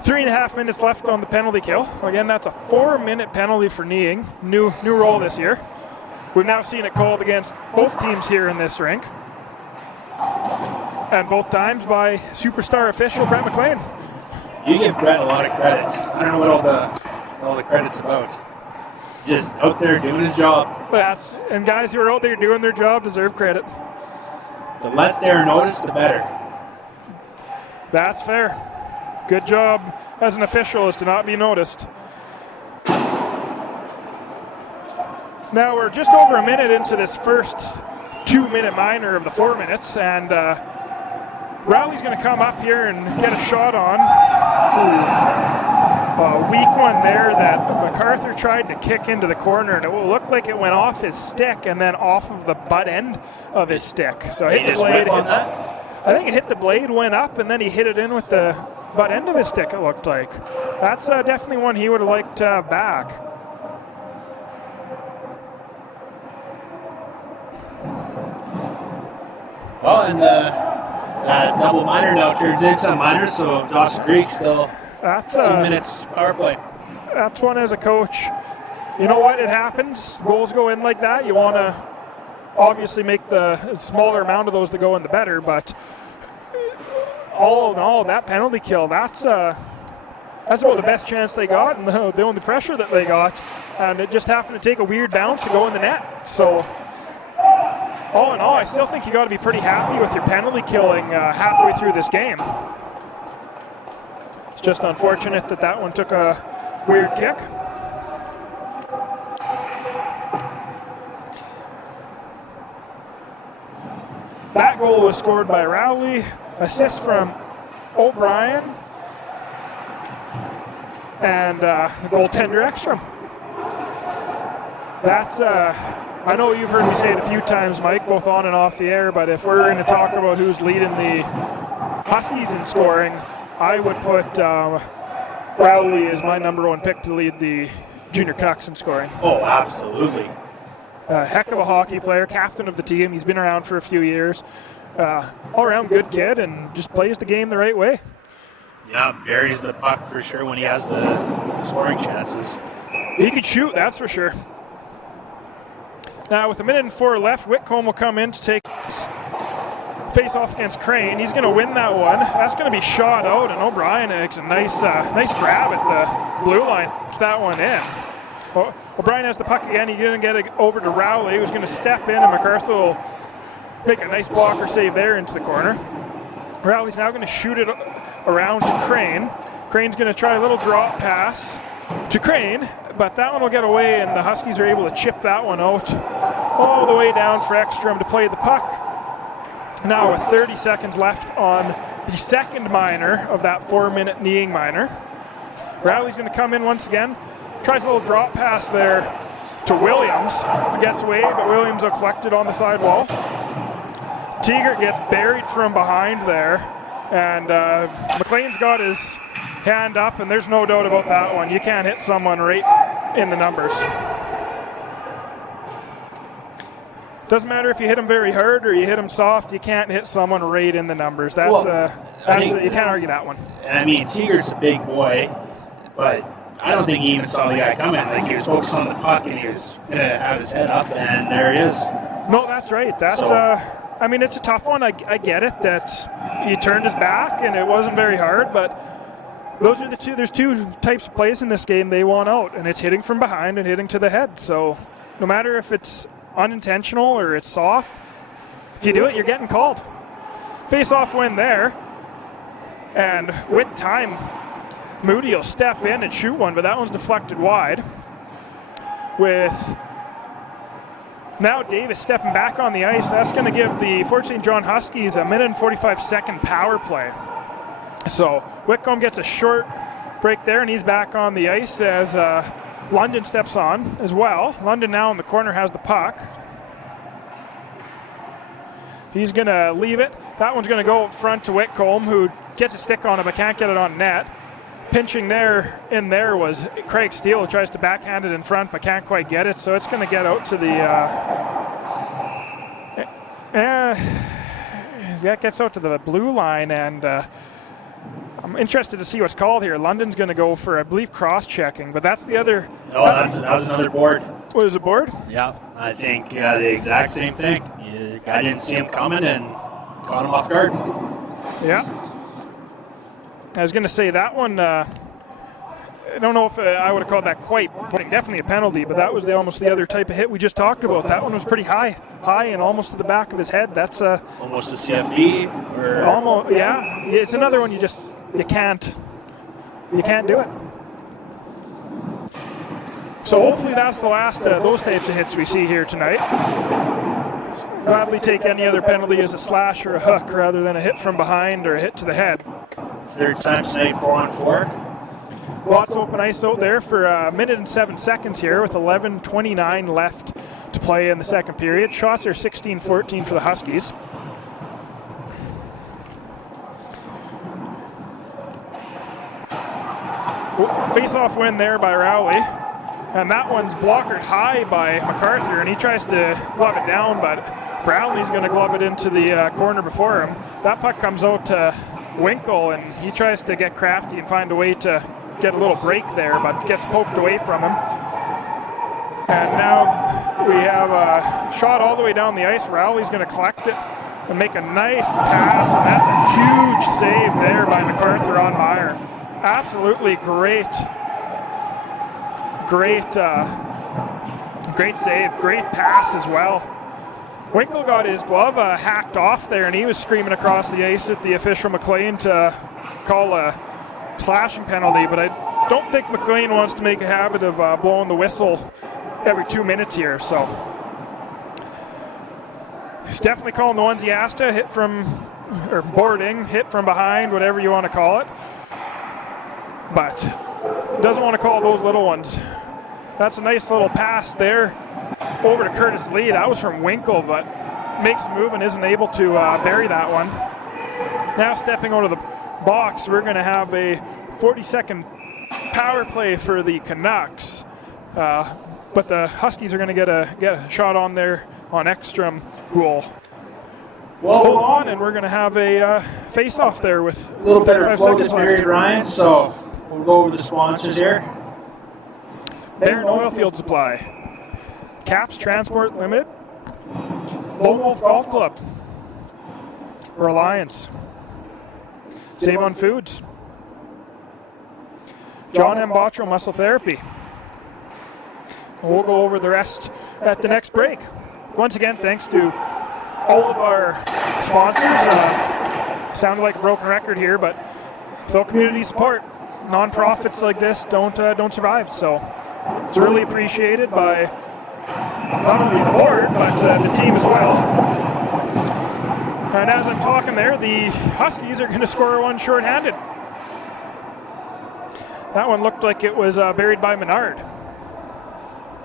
3.5 minutes left on the penalty kill. Again, that's a 4-minute penalty for kneeing. New rule this year. We've now seen it called against both teams here in this rink. And both times by superstar official Brett McLean. You give Brett a lot of credit. I don't know what all the credit's about. Just out there doing his job. And guys who are out there doing their job deserve credit. The less they're noticed, the better. That's fair. Good job as an official is to not be noticed. Now we're just over a minute into this first 2-minute minor of the 4 minutes, and Rowley's going to come up here and get a shot on. A weak one there that MacArthur tried to kick into the corner, and it looked like it went off his stick and then off of the butt end of his stick. So it hit the blade. I think it hit the blade, went up, and then he hit it in with the butt end of his stick, it looked like. That's definitely one he would have liked back. Well, and that double minor now turns into a minor, so Dawson Creek still That's 2 minutes power play. That's one as a coach. You know what? It happens. Goals go in like that. You want to obviously make the smaller amount of those to go in, the better. But all in all, that penalty kill, that's about the best chance they got and the only pressure that they got. And it just happened to take a weird bounce to go in the net. So all in all, I still think you got to be pretty happy with your penalty killing halfway through this game. It's just unfortunate that one took a weird kick. That goal was scored by Rowley. Assist from O'Brien. And the goaltender Ekstrom. That's, I know you've heard me say it a few times, Mike, both on and off the air, but if we're going to talk about who's leading the Huskies in scoring, I would put Rowley as my number one pick to lead the Junior Canucks in scoring. Oh, absolutely. A heck of a hockey player, captain of the team. He's been around for a few years. All-around good kid and just plays the game the right way. Yeah, buries the puck for sure when he has the scoring chances. He could shoot, that's for sure. Now, with 1:04 left, Whitcomb will come in to take face-off against Crane. He's going to win that one. That's going to be shot out, and O'Brien makes a nice grab at the blue line. Get that one in. O'Brien has the puck again. He's going to get it over to Rowley, who's going to step in, and MacArthur will make a nice blocker save there into the corner. Rowley's now going to shoot it around to Crane. Crane's going to try a little drop pass to Crane, but that one will get away, and the Huskies are able to chip that one out all the way down for Ekstrom to play the puck. Now with 30 seconds left on the second minor of that 4-minute kneeing minor. Rowley's going to come in once again, tries a little drop pass there to Williams. It gets away, but Williams will collect it on the sidewall. Tegert gets buried from behind there, and McLean's got his hand up, and there's no doubt about that one. You can't hit someone right in the numbers. Doesn't matter if you hit them very hard or you hit them soft, you can't hit someone right in the numbers. You can't argue that one. And I mean, Teger's a big boy, but I don't think he even saw the guy coming. Like, he was focused on the puck and he was going to have his head up, and there he is. No, that's right. I mean, it's a tough one. I get it that he turned his back and it wasn't very hard, but those are the two. There's two types of plays in this game they want out, and it's hitting from behind and hitting to the head. So no matter if it's unintentional or it's soft, if you do it, you're getting called. Face-off win there, and with time, Moody will step in and shoot one, but that one's deflected wide. With now Davis stepping back on the ice, that's going to give the Fort St. John Huskies a 1:45 power play. So Whitcomb gets a short break there, and he's back on the ice as London steps on as well. London now in the corner has the puck. He's going to leave it. That one's going to go up front to Whitcomb, who gets a stick on it but can't get it on net. Pinching there was Craig Steele, who tries to backhand it in front but can't quite get it, so it's going to get out to the that gets out to the blue line, and I'm interested to see what's called here. London's going to go for, I believe, cross-checking, but that's the other... Oh, that was another board. was aboard. Yeah, I think the exact same thing. I didn't see him coming and caught him off guard. Yeah. I was going to say that one, I don't know if I would have called that quite, definitely a penalty, but that was almost the other type of hit we just talked about. That one was pretty high and almost to the back of his head. That's almost a CFB. Or almost, yeah. It's another one you can't do it. So hopefully that's the last of those types of hits we see here tonight. Gladly take any other penalty as a slash or a hook rather than a hit from behind or a hit to the head. Third time tonight, 4-on-4. Lots of open ice out there for a minute and 7 seconds here with 11:29 left to play in the second period. Shots are 16-14 for the Huskies. Face-off win there by Rowley. And that one's blockered high by MacArthur, and he tries to glove it down, but Brownlee's going to glove it into the corner before him. That puck comes out to Winkle, and he tries to get crafty and find a way to get a little break there, but gets poked away from him. And now we have a shot all the way down the ice. Rowley's going to collect it and make a nice pass, and that's a huge save there by MacArthur on Meyer. Absolutely great save, great pass as well. Winkle got his glove hacked off there, and he was screaming across the ice at the official McLean to call a slashing penalty, but I don't think McLean wants to make a habit of blowing the whistle every 2 minutes here, so he's definitely calling the ones he has to, hit from, or boarding, hit from behind, whatever you want to call it, but doesn't want to call those little ones. That's a nice little pass there over to Curtis Lee. That was from Winkle, but makes a move and isn't able to bury that one. Now stepping out of the box, we're going to have a 40-second power play for the Canucks. But the Huskies are going to get a shot on there on Ekstrom, who will hold on, and we're going to have a face-off there with A little better 35 flow seconds this left. period, Ryan, so we'll go over the sponsors here. Barron Oilfield Supply, Caps Transport Limited, Lone Wolf Golf Club, Reliance, Save on Foods, John M. Bottrell Muscle Therapy. We'll go over the rest at the next break. Once again, thanks to all of our sponsors. Sounded like a broken record here, but without community support, non-profits like this don't survive. So it's really appreciated by not only the board, but the team as well. And as I'm talking there, the Huskies are going to score one shorthanded. That one looked like it was buried by Menard.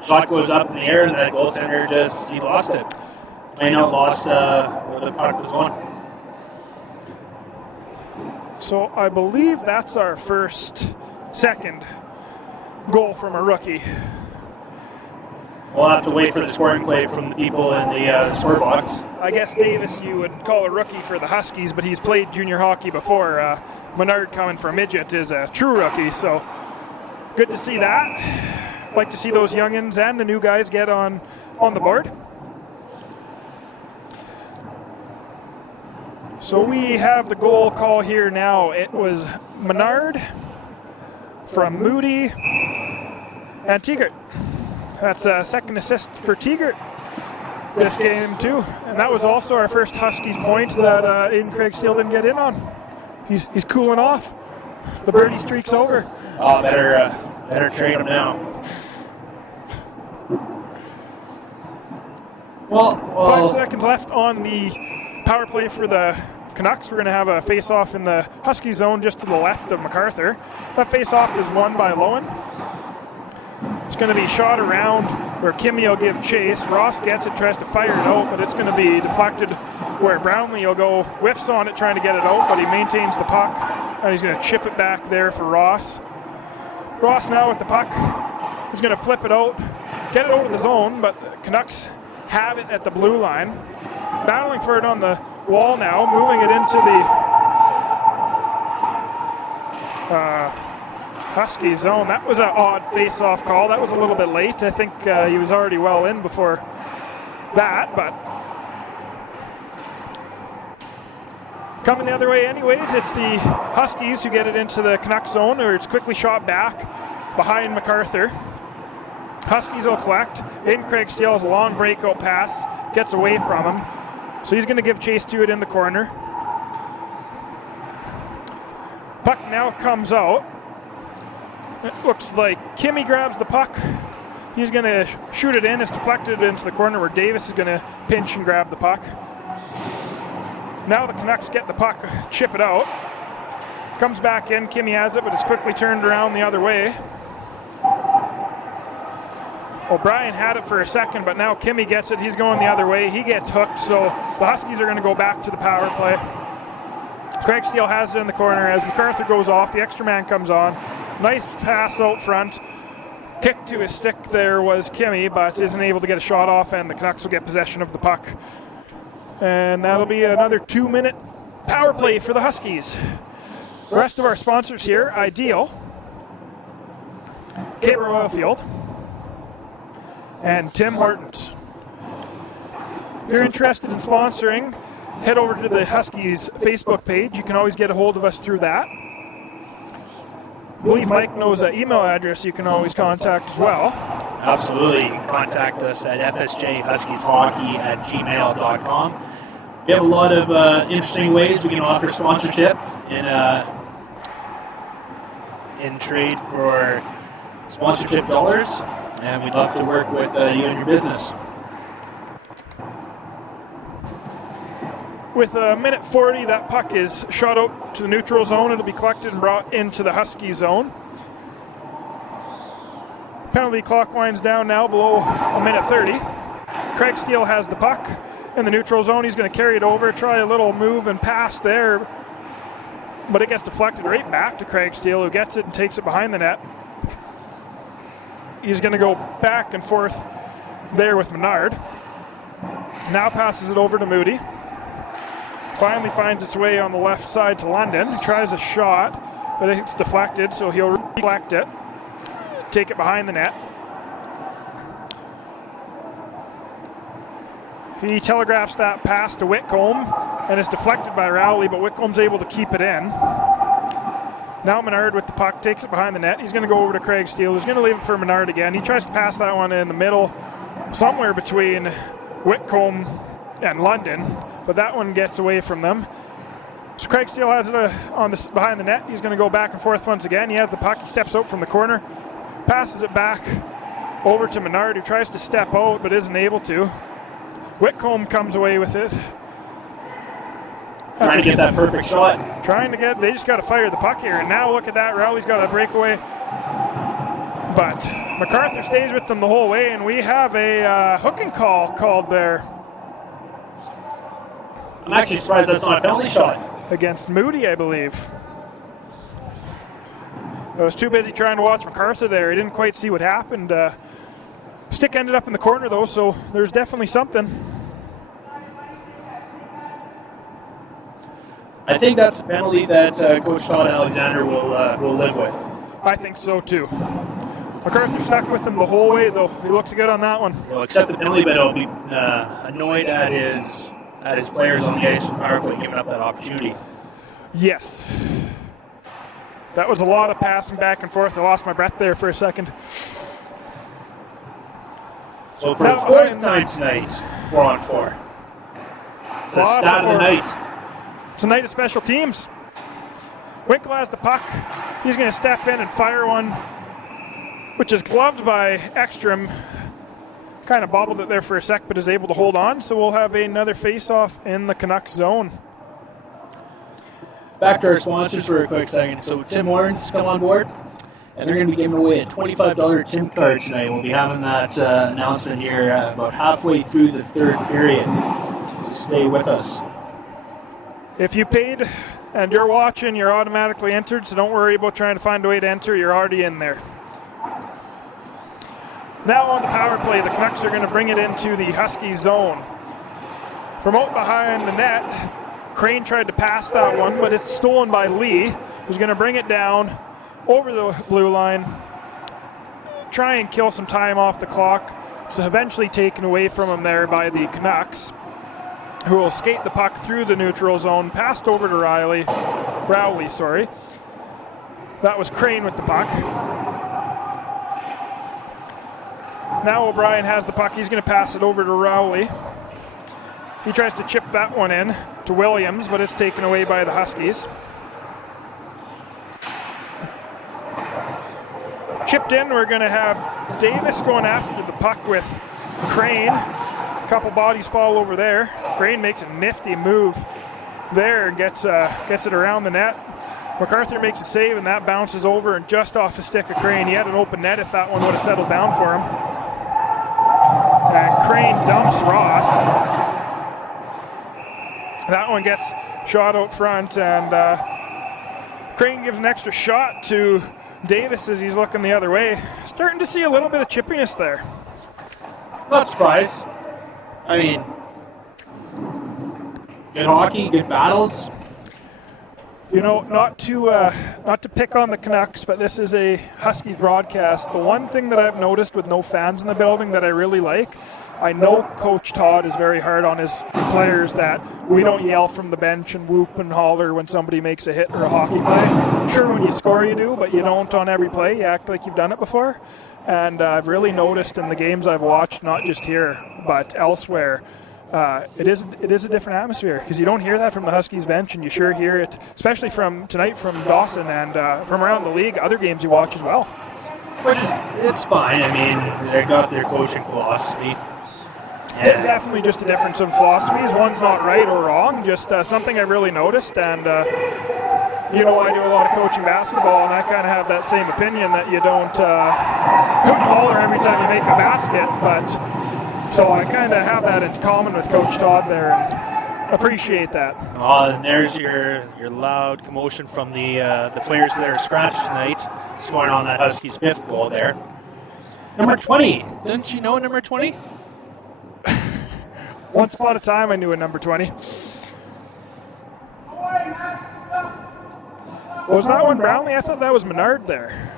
Shot goes up in the air, and that goaltender he lost it. Lane out lost where the puck was going. So I believe that's our second goal from a rookie. We'll have to wait for the scoring play from the people in the score box. I guess Davis you would call a rookie for the Huskies, but he's played junior hockey before. Menard coming from Midget is a true rookie, so good to see that. Like to see those youngins and the new guys get on the board. So we have the goal call here now. It was Menard from Moody and Tegert. That's a second assist for Tegert this game too. And that was also our first Huskies point that Aiden Craig Steele didn't get in on. He's cooling off. The birdie streak's over. Oh, better trade him now. Well, 5 seconds left on the power play for the Canucks. We're going to have a face-off in the Husky zone just to the left of MacArthur. That face-off is won by Lowen. It's going to be shot around where Kimmy will give chase. Ross gets it, tries to fire it out, but it's going to be deflected where Brownlee will go, whiffs on it trying to get it out, but he maintains the puck, and he's going to chip it back there for Ross. Ross now with the puck. He's going to flip it out, get it over the zone, but the Canucks have it at the blue line. Battling for it on the wall now, moving it into the Husky zone. That was an odd face-off call. That was a little bit late. I think he was already well in before that, but coming the other way anyways, it's the Huskies who get it into the Canucks zone, or it's quickly shot back behind MacArthur. Huskies will collect. Aiden Craig steals a long breakout pass, gets away from him. So he's going to give chase to it in the corner. Puck now comes out. It looks like Kimmy grabs the puck. He's going to shoot it in. It's deflected into the corner where Davis is going to pinch and grab the puck. Now the Canucks get the puck, chip it out. Comes back in. Kimmy has it, but it's quickly turned around the other way. O'Brien had it for a second, but now Kimmy gets it. He's going the other way. He gets hooked, so the Huskies are going to go back to the power play. Craig Steele has it in the corner. As MacArthur goes off, the extra man comes on. Nice pass out front. Kick to his stick there was Kimmy, but isn't able to get a shot off, and the Canucks will get possession of the puck. And that'll be another 2-minute power play for the Huskies. The rest of our sponsors here, Ideal, Caber Oilfield, and Tim Hortons. If you're interested in sponsoring, head over to the Huskies Facebook page. You can always get a hold of us through that. I believe Mike knows an email address you can always contact as well. Absolutely. You can contact us at fsjhuskieshockey@gmail.com. We have a lot of interesting ways we can offer sponsorship In trade for sponsorship dollars, and we'd love to work with you and your business. With a minute 40, that puck is shot out to the neutral zone. It'll be collected and brought into the Husky zone. Penalty clock winds down now below a minute 30. Craig Steele has the puck in the neutral zone. He's going to carry it over, try a little move and pass there, but it gets deflected right back to Craig Steele, who gets it and takes it behind the net. He's going to go back and forth there with Menard. Now passes it over to Moody. Finally finds its way on the left side to London. He tries a shot, but it's deflected, so he'll deflect it. Take it behind the net. He telegraphs that pass to Whitcomb, and it's deflected by Rowley, but Whitcomb's able to keep it in. Now Menard with the puck, takes it behind the net. He's going to go over to Craig Steele, who's going to leave it for Menard again. He tries to pass that one in the middle, somewhere between Whitcomb and London, but that one gets away from them. So Craig Steele has it behind the net. He's going to go back and forth once again. He has the puck. He steps out from the corner, passes it back over to Menard, who tries to step out but isn't able to. Whitcomb comes away with it. Trying to get that perfect shot. They just got to fire the puck here. And now look at that. Rowley's got a breakaway. But MacArthur stays with them the whole way, and we have a hooking call called there. I'm actually surprised that's not a penalty shot. Against Moody, I believe. I was too busy trying to watch MacArthur there. I didn't quite see what happened. Stick ended up in the corner, though, so there's definitely something. I think that's a penalty that Coach Todd Alexander will live with. I think so, too. MacArthur stuck with him the whole way, though. He looked good on that one. He'll accept the penalty, but he'll be annoyed at his players on the ice from power play giving up that opportunity. Yes. That was a lot of passing back and forth. I lost my breath there for a second. So for the fourth time tonight, 4-on-4. It's the stat of the night. Tonight is special teams. Winkle has the puck. He's going to step in and fire one, which is gloved by Ekstrom. Kind of bobbled it there for a sec, but is able to hold on. So we'll have another face-off in the Canucks zone. Back to our sponsors for a quick second. So Tim Hortons come on board, and they're going to be giving away a $25 Tim card tonight. We'll be having that announcement here about halfway through the third period. So stay with us. If you paid and you're watching, you're automatically entered, so don't worry about trying to find a way to enter. You're already in there. Now on the power play, the Canucks are going to bring it into the Husky zone. From out behind the net, Crane tried to pass that one, but it's stolen by Lee, who's going to bring it down over the blue line, try and kill some time off the clock. It's eventually taken away from him there by the Canucks, who will skate the puck through the neutral zone, passed over to Rowley. That was Crane with the puck. Now O'Brien has the puck. He's going to pass it over to Rowley. He tries to chip that one in to Williams, but it's taken away by the Huskies. Chipped in, we're going to have Davis going after the puck with Crane. A couple bodies fall over there. Crane makes a nifty move there and gets it around the net. MacArthur makes a save, and that bounces over and just off the stick of Crane. He had an open net if that one would have settled down for him. And Crane dumps Ross. That one gets shot out front, and Crane gives an extra shot to Davis as he's looking the other way. Starting to see a little bit of chippiness there. Not surprised. I mean, good hockey, good battles. You know, not to pick on the Canucks, but this is a Huskies broadcast. The one thing that I've noticed with no fans in the building that I really like, I know Coach Todd is very hard on his players that we don't yell from the bench and whoop and holler when somebody makes a hit or a hockey play. Sure, when you score you do, but you don't on every play. You act like you've done it before. And I've really noticed in the games I've watched, not just here, but elsewhere, it is a different atmosphere because you don't hear that from the Huskies bench, and you sure hear it, especially from tonight from Dawson and from around the league, other games you watch as well. Which is, it's fine. I mean, they've got their coaching philosophy. Yeah. Definitely just a difference of philosophies. One's not right or wrong, just something I've really noticed. And, you know, I do a lot of coaching basketball, and I kind of have that same opinion that you don't hoot and holler every time you make a basket. But so I kind of have that in common with Coach Todd there and appreciate that. And there's your loud commotion from the players that are scratched tonight, scoring on that Huskies' 5th goal there. Number 20. Didn't you know number 20? Once upon a time, I knew a number 20. Was that one Brownlee? I thought that was Menard there.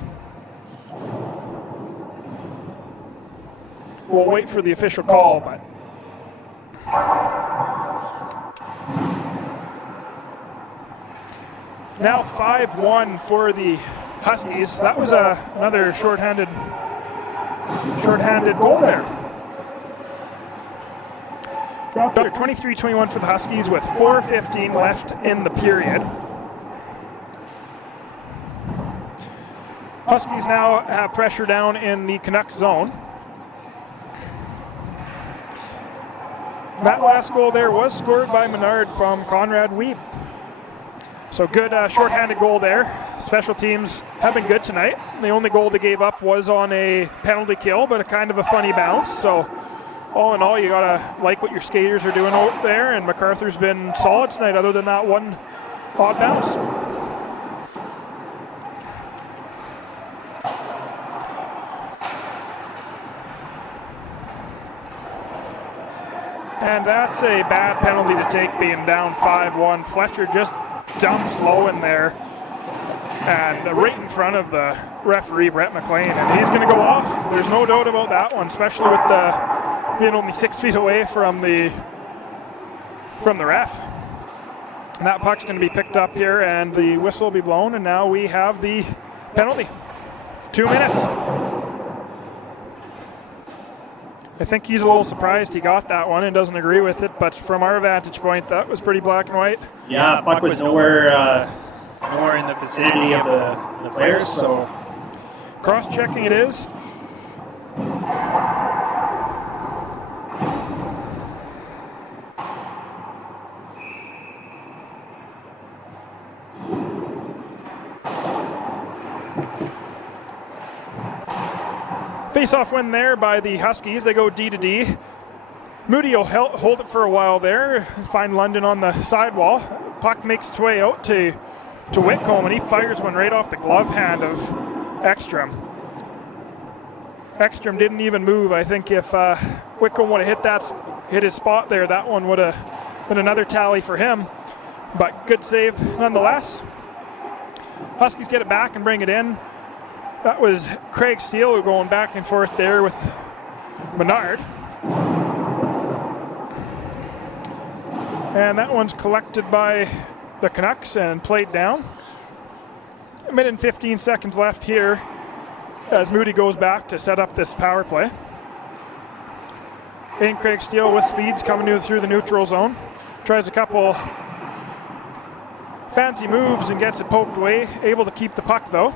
We'll wait for the official call, but now 5-1 for the Huskies. That was another shorthanded goal there. 23-21 for the Huskies with 4:15 left in the period. Huskies now have pressure down in the Canucks zone. That last goal there was scored by Menard from Conrad Wiebe. So good shorthanded goal there. Special teams have been good tonight. The only goal they gave up was on a penalty kill, but a kind of a funny bounce. So all in all, you gotta like what your skaters are doing out there, and MacArthur's been solid tonight other than that one odd bounce. And that's a bad penalty to take, being down 5-1. Fletcher just dumps low in there and right in front of the referee, Brett McLean, and he's going to go off. There's no doubt about that one, especially with being only 6 feet away from the ref. And that puck's going to be picked up here, and the whistle will be blown, and now we have the penalty. 2 minutes. I think he's a little surprised he got that one and doesn't agree with it, but from our vantage point, that was pretty black and white. Yeah, puck was nowhere in the vicinity of the players, so cross-checking it is. Face-off win there by the Huskies. They go D to D. Moody will hold it for a while there, find London on the sidewall. Puck makes its way out to Whitcomb, and he fires one right off the glove hand of Ekstrom. Ekstrom didn't even move. I think if Whitcomb would have hit his spot there, that one would have been another tally for him. But good save nonetheless. Huskies get it back and bring it in. That was Craig Steele going back and forth there with Menard. And that one's collected by the Canucks and played down. A minute and 15 seconds left here as Moody goes back to set up this power play. And Craig Steele with speeds coming through the neutral zone. Tries a couple fancy moves and gets it poked away. Able to keep the puck though.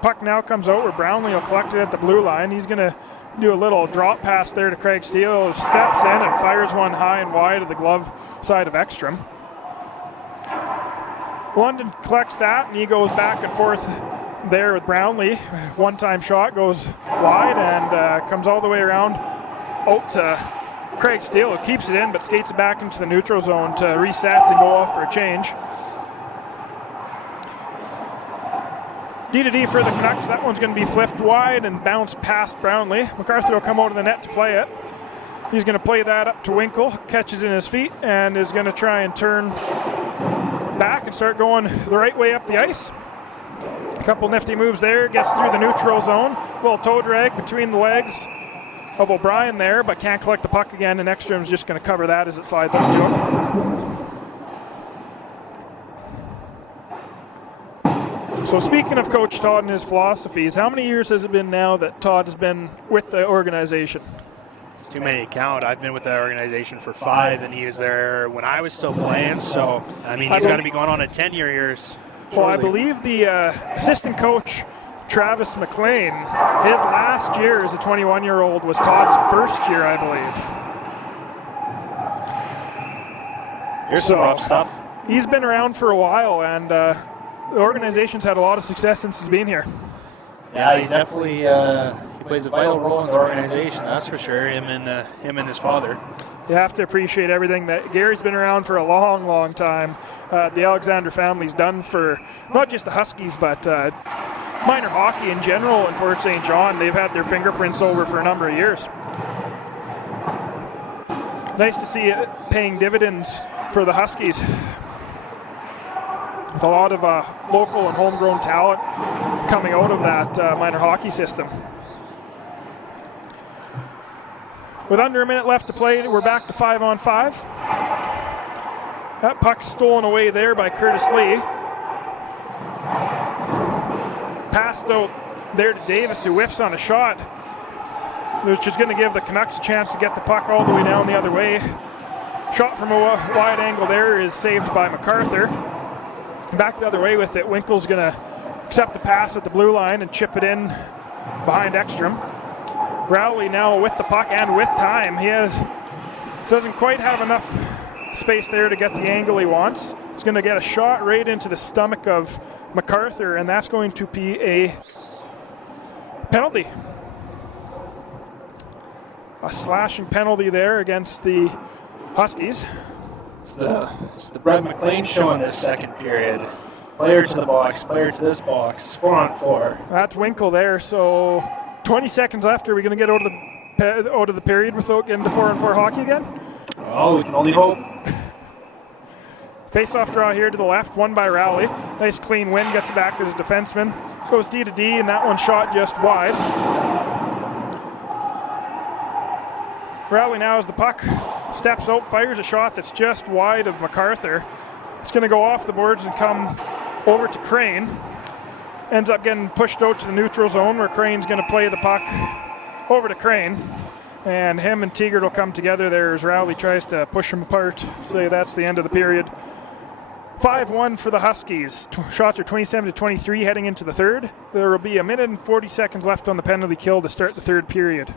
Puck now comes out where Brownlee will collect it at the blue line. He's going to do a little drop pass there to Craig Steele. Steps in and fires one high and wide to the glove side of Ekstrom. London collects that and he goes back and forth there with Brownlee. One-time shot goes wide and comes all the way around out to Craig Steele, who keeps it in but skates it back into the neutral zone to reset and go off for a change. D-to-D for the Canucks. That one's going to be flipped wide and bounce past Brownlee. MacArthur will come out of the net to play it. He's going to play that up to Winkle, catches in his feet, and is going to try and turn back and start going the right way up the ice. A couple nifty moves there, gets through the neutral zone. A little toe drag between the legs of O'Brien there, but can't collect the puck again, and Ekstrom's just going to cover that as it slides up to him. So speaking of Coach Todd and his philosophies, how many years has it been now that Todd has been with the organization? It's too many to count. I've been with the organization for 5, and he was there when I was still playing. So, I mean, he's got to be going on a 10-year years. Well, I believe the assistant coach, Travis McLean, his last year as a 21-year-old was Todd's first year, I believe. Here's some rough stuff. He's been around for a while, and the organization's had a lot of success since he's been here. Yeah, he's definitely he plays a vital role in the organization, that's for sure. Him and his father. You have to appreciate everything that Gary's been around for a long, long time. The Alexander family's done for not just the Huskies, but minor hockey in general in Fort St. John. They've had their fingerprints over for a number of years. Nice to see it paying dividends for the Huskies, with a lot of local and homegrown talent coming out of that minor hockey system. With under a minute left to play, we're back to 5-on-5. That puck's stolen away there by Curtis Lee. Passed out there to Davis, who whiffs on a shot, which is going to give the Canucks a chance to get the puck all the way down the other way. Shot from a wide angle there is saved by MacArthur. Back the other way with it. Winkle's going to accept the pass at the blue line and chip it in behind Ekstrom. Rowley now with the puck and with time. He doesn't quite have enough space there to get the angle he wants. He's going to get a shot right into the stomach of MacArthur, and that's going to be a penalty. A slashing penalty there against the Huskies. It's the Brett McLean show in this second period. Player to the box, player to this box, 4-on-4. That's Winkle there. So 20 seconds left. Are we going to get out of the period without getting to 4-on-4 hockey again? Oh, we can only hope. Face-off draw here to the left, won by Rowley. Nice clean win, gets it back as a defenseman. Goes D-to-D, and that one shot just wide. Rowley now has the puck, steps out, fires a shot that's just wide of MacArthur. It's going to go off the boards and come over to Crane. Ends up getting pushed out to the neutral zone, where Crane's going to play the puck over to Crane. And him and Tegert will come together there as Rowley tries to push him apart. So that's the end of the period. 5-1 for the Huskies. Shots are 27-23 heading into the third. There will be a minute and 40 seconds left on the penalty kill to start the third period.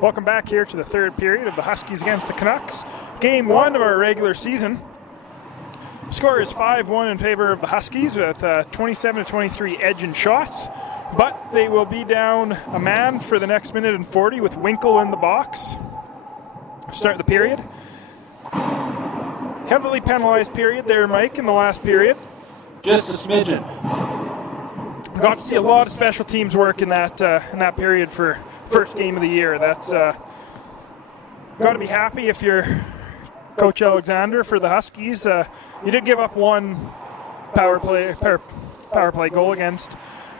Welcome back here to the third period of the Huskies against the Canucks. Game 1 of our regular season. Score is 5-1 in favor of the Huskies with 27-23 edge and shots. But they will be down a man for the next minute and 40 with Winkle in the box. Start the period. Heavily penalized period there, Mike, in the last period. Just a smidgen. Got to see a lot of special teams work in that period for first game of the year. That's got to be happy if you're Coach Alexander for the Huskies. You did give up one power play goal against,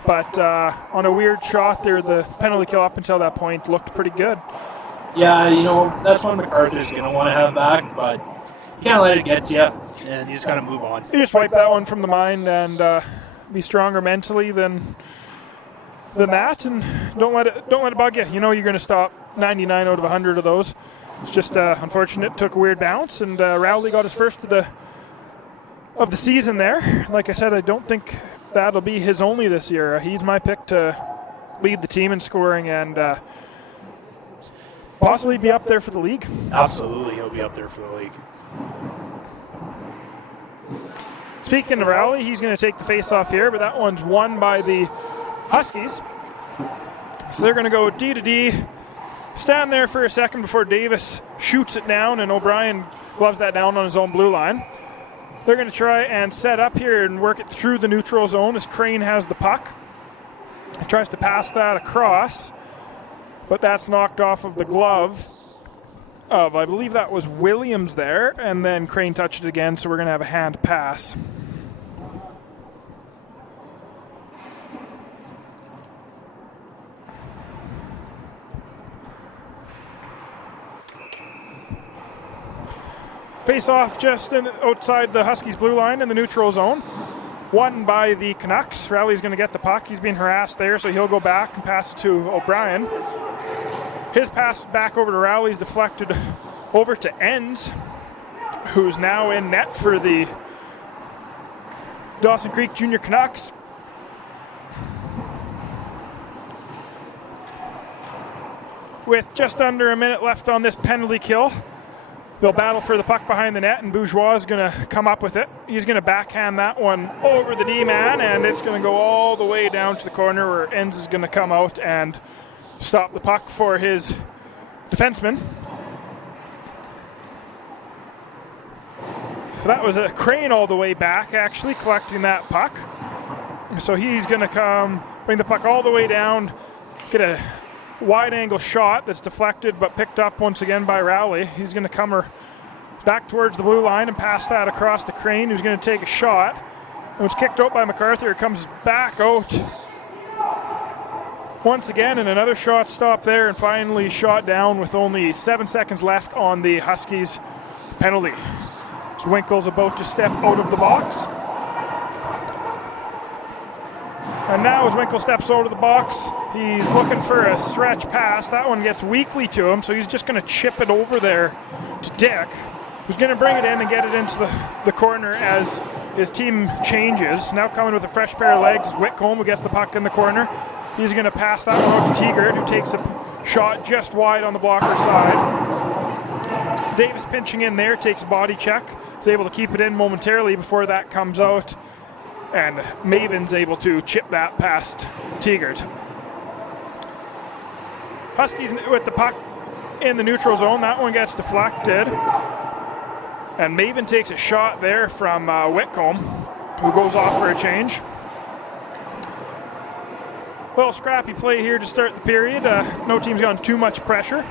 but on a weird shot there, the penalty kill up until that point looked pretty good. Yeah, that's one MacArthur's going to want to have back, but you can't let it get to you, and you just got to move on. You just wipe that one from the mind and be stronger mentally than that, and don't let it bug you. You know you're going to stop 99 out of 100 of those. It's just unfortunate. Took a weird bounce, and Rowley got his first of the season there. Like I said, I don't think that'll be his only this year. He's my pick to lead the team in scoring and possibly be up there for the league. Absolutely, he'll be up there for the league. Speaking of Rowley, he's going to take the face-off here, but that one's won by the Huskies. So they're going to go D to D. Stand there for a second before Davis shoots it down, and O'Brien gloves that down on his own blue line. They're going to try and set up here and work it through the neutral zone as Crane has the puck. He tries to pass that across, but that's knocked off of the glove of, I believe that was Williams there, and then Crane touched it again, so we're going to have a hand pass. Face off just outside the Huskies blue line in the neutral zone. Won by the Canucks. Rowley's going to get the puck. He's being harassed there, so he'll go back and pass it to O'Brien. His pass back over to Rowley's deflected over to Enns, who's now in net for the Dawson Creek Junior Canucks. With just under a minute left on this penalty kill, they'll battle for the puck behind the net, and Bourgeois is going to come up with it. He's going to backhand that one over the D-man, and it's going to go all the way down to the corner where Enns is going to come out and stop the puck for his defenseman. That was a Crane all the way back, actually, collecting that puck. So he's going to come, bring the puck all the way down, get a wide-angle shot that's deflected but picked up once again by Rowley. He's going to come back towards the blue line and pass that across to Crane, who's going to take a shot. It was kicked out by MacArthur. It comes back out once again, and another shot stop there, and finally shot down with only 7 seconds left on the Huskies penalty. So Winkle's about to step out of the box. And now as Winkle steps out of the box, he's looking for a stretch pass. That one gets weakly to him, so he's just going to chip it over there to Dick, who's going to bring it in and get it into the corner as his team changes. Now coming with a fresh pair of legs is Whitcomb, who gets the puck in the corner. He's going to pass that one out to Tegert, who takes a shot just wide on the blocker side. Davis pinching in there, takes a body check. Is able to keep it in momentarily before that comes out. And Maven's able to chip that past Tegert. Huskies with the puck in the neutral zone. That one gets deflected. And Maven takes a shot there from Whitcomb, who goes off for a change. Little scrappy play here to start the period. No team's gotten too much pressure.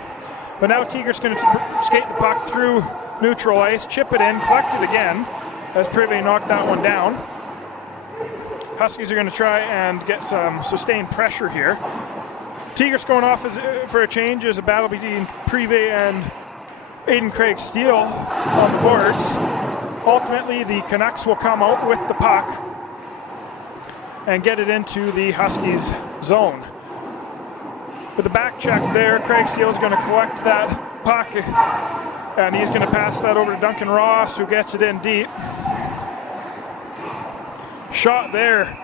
But now Tegert's going to skate the puck through neutral ice, chip it in, collect it again, as Privé knocked that one down. Huskies are going to try and get some sustained pressure here. Tegert's going off for a change as a battle between Privé and Aiden Craig Steele on the boards. Ultimately, the Canucks will come out with the puck and get it into the Huskies zone. With the back check there, Craig Steele's going to collect that puck, and he's going to pass that over to Duncan Ross, who gets it in deep. Shot there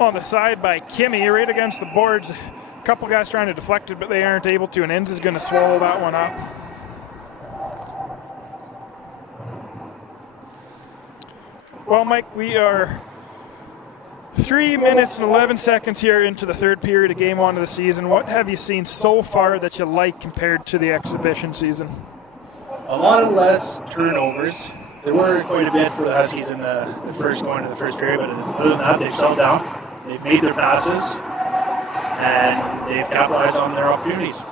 on the side by Kimmy, right against the boards A couple guys trying to deflect it, but they aren't able to, and Enns is going to swallow that one up. Well, Mike, we are 3 minutes and 11 seconds here into the third period of Game 1 of the season. What have you seen so far that you like compared to the exhibition season? A lot of less turnovers. There were quite a bit for the Huskies in the first going to the first period, but other than that, they've settled down. They've made their passes, and they've capitalized on their opportunities.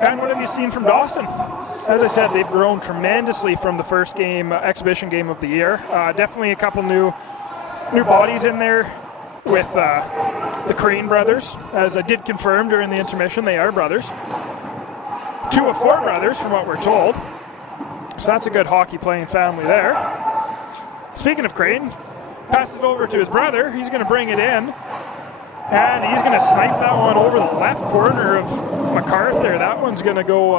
And what have you seen from Dawson? As I said, they've grown tremendously from the first game, exhibition game of the year. Definitely a couple new bodies in there with the Crane brothers. As I did confirm during the intermission, they are brothers. 2 of 4 brothers, from what we're told. So that's a good hockey playing family there. Speaking of Crane, passes it over to his brother. He's going to bring it in. And he's going to snipe that one over the left corner of MacArthur. That one's going to go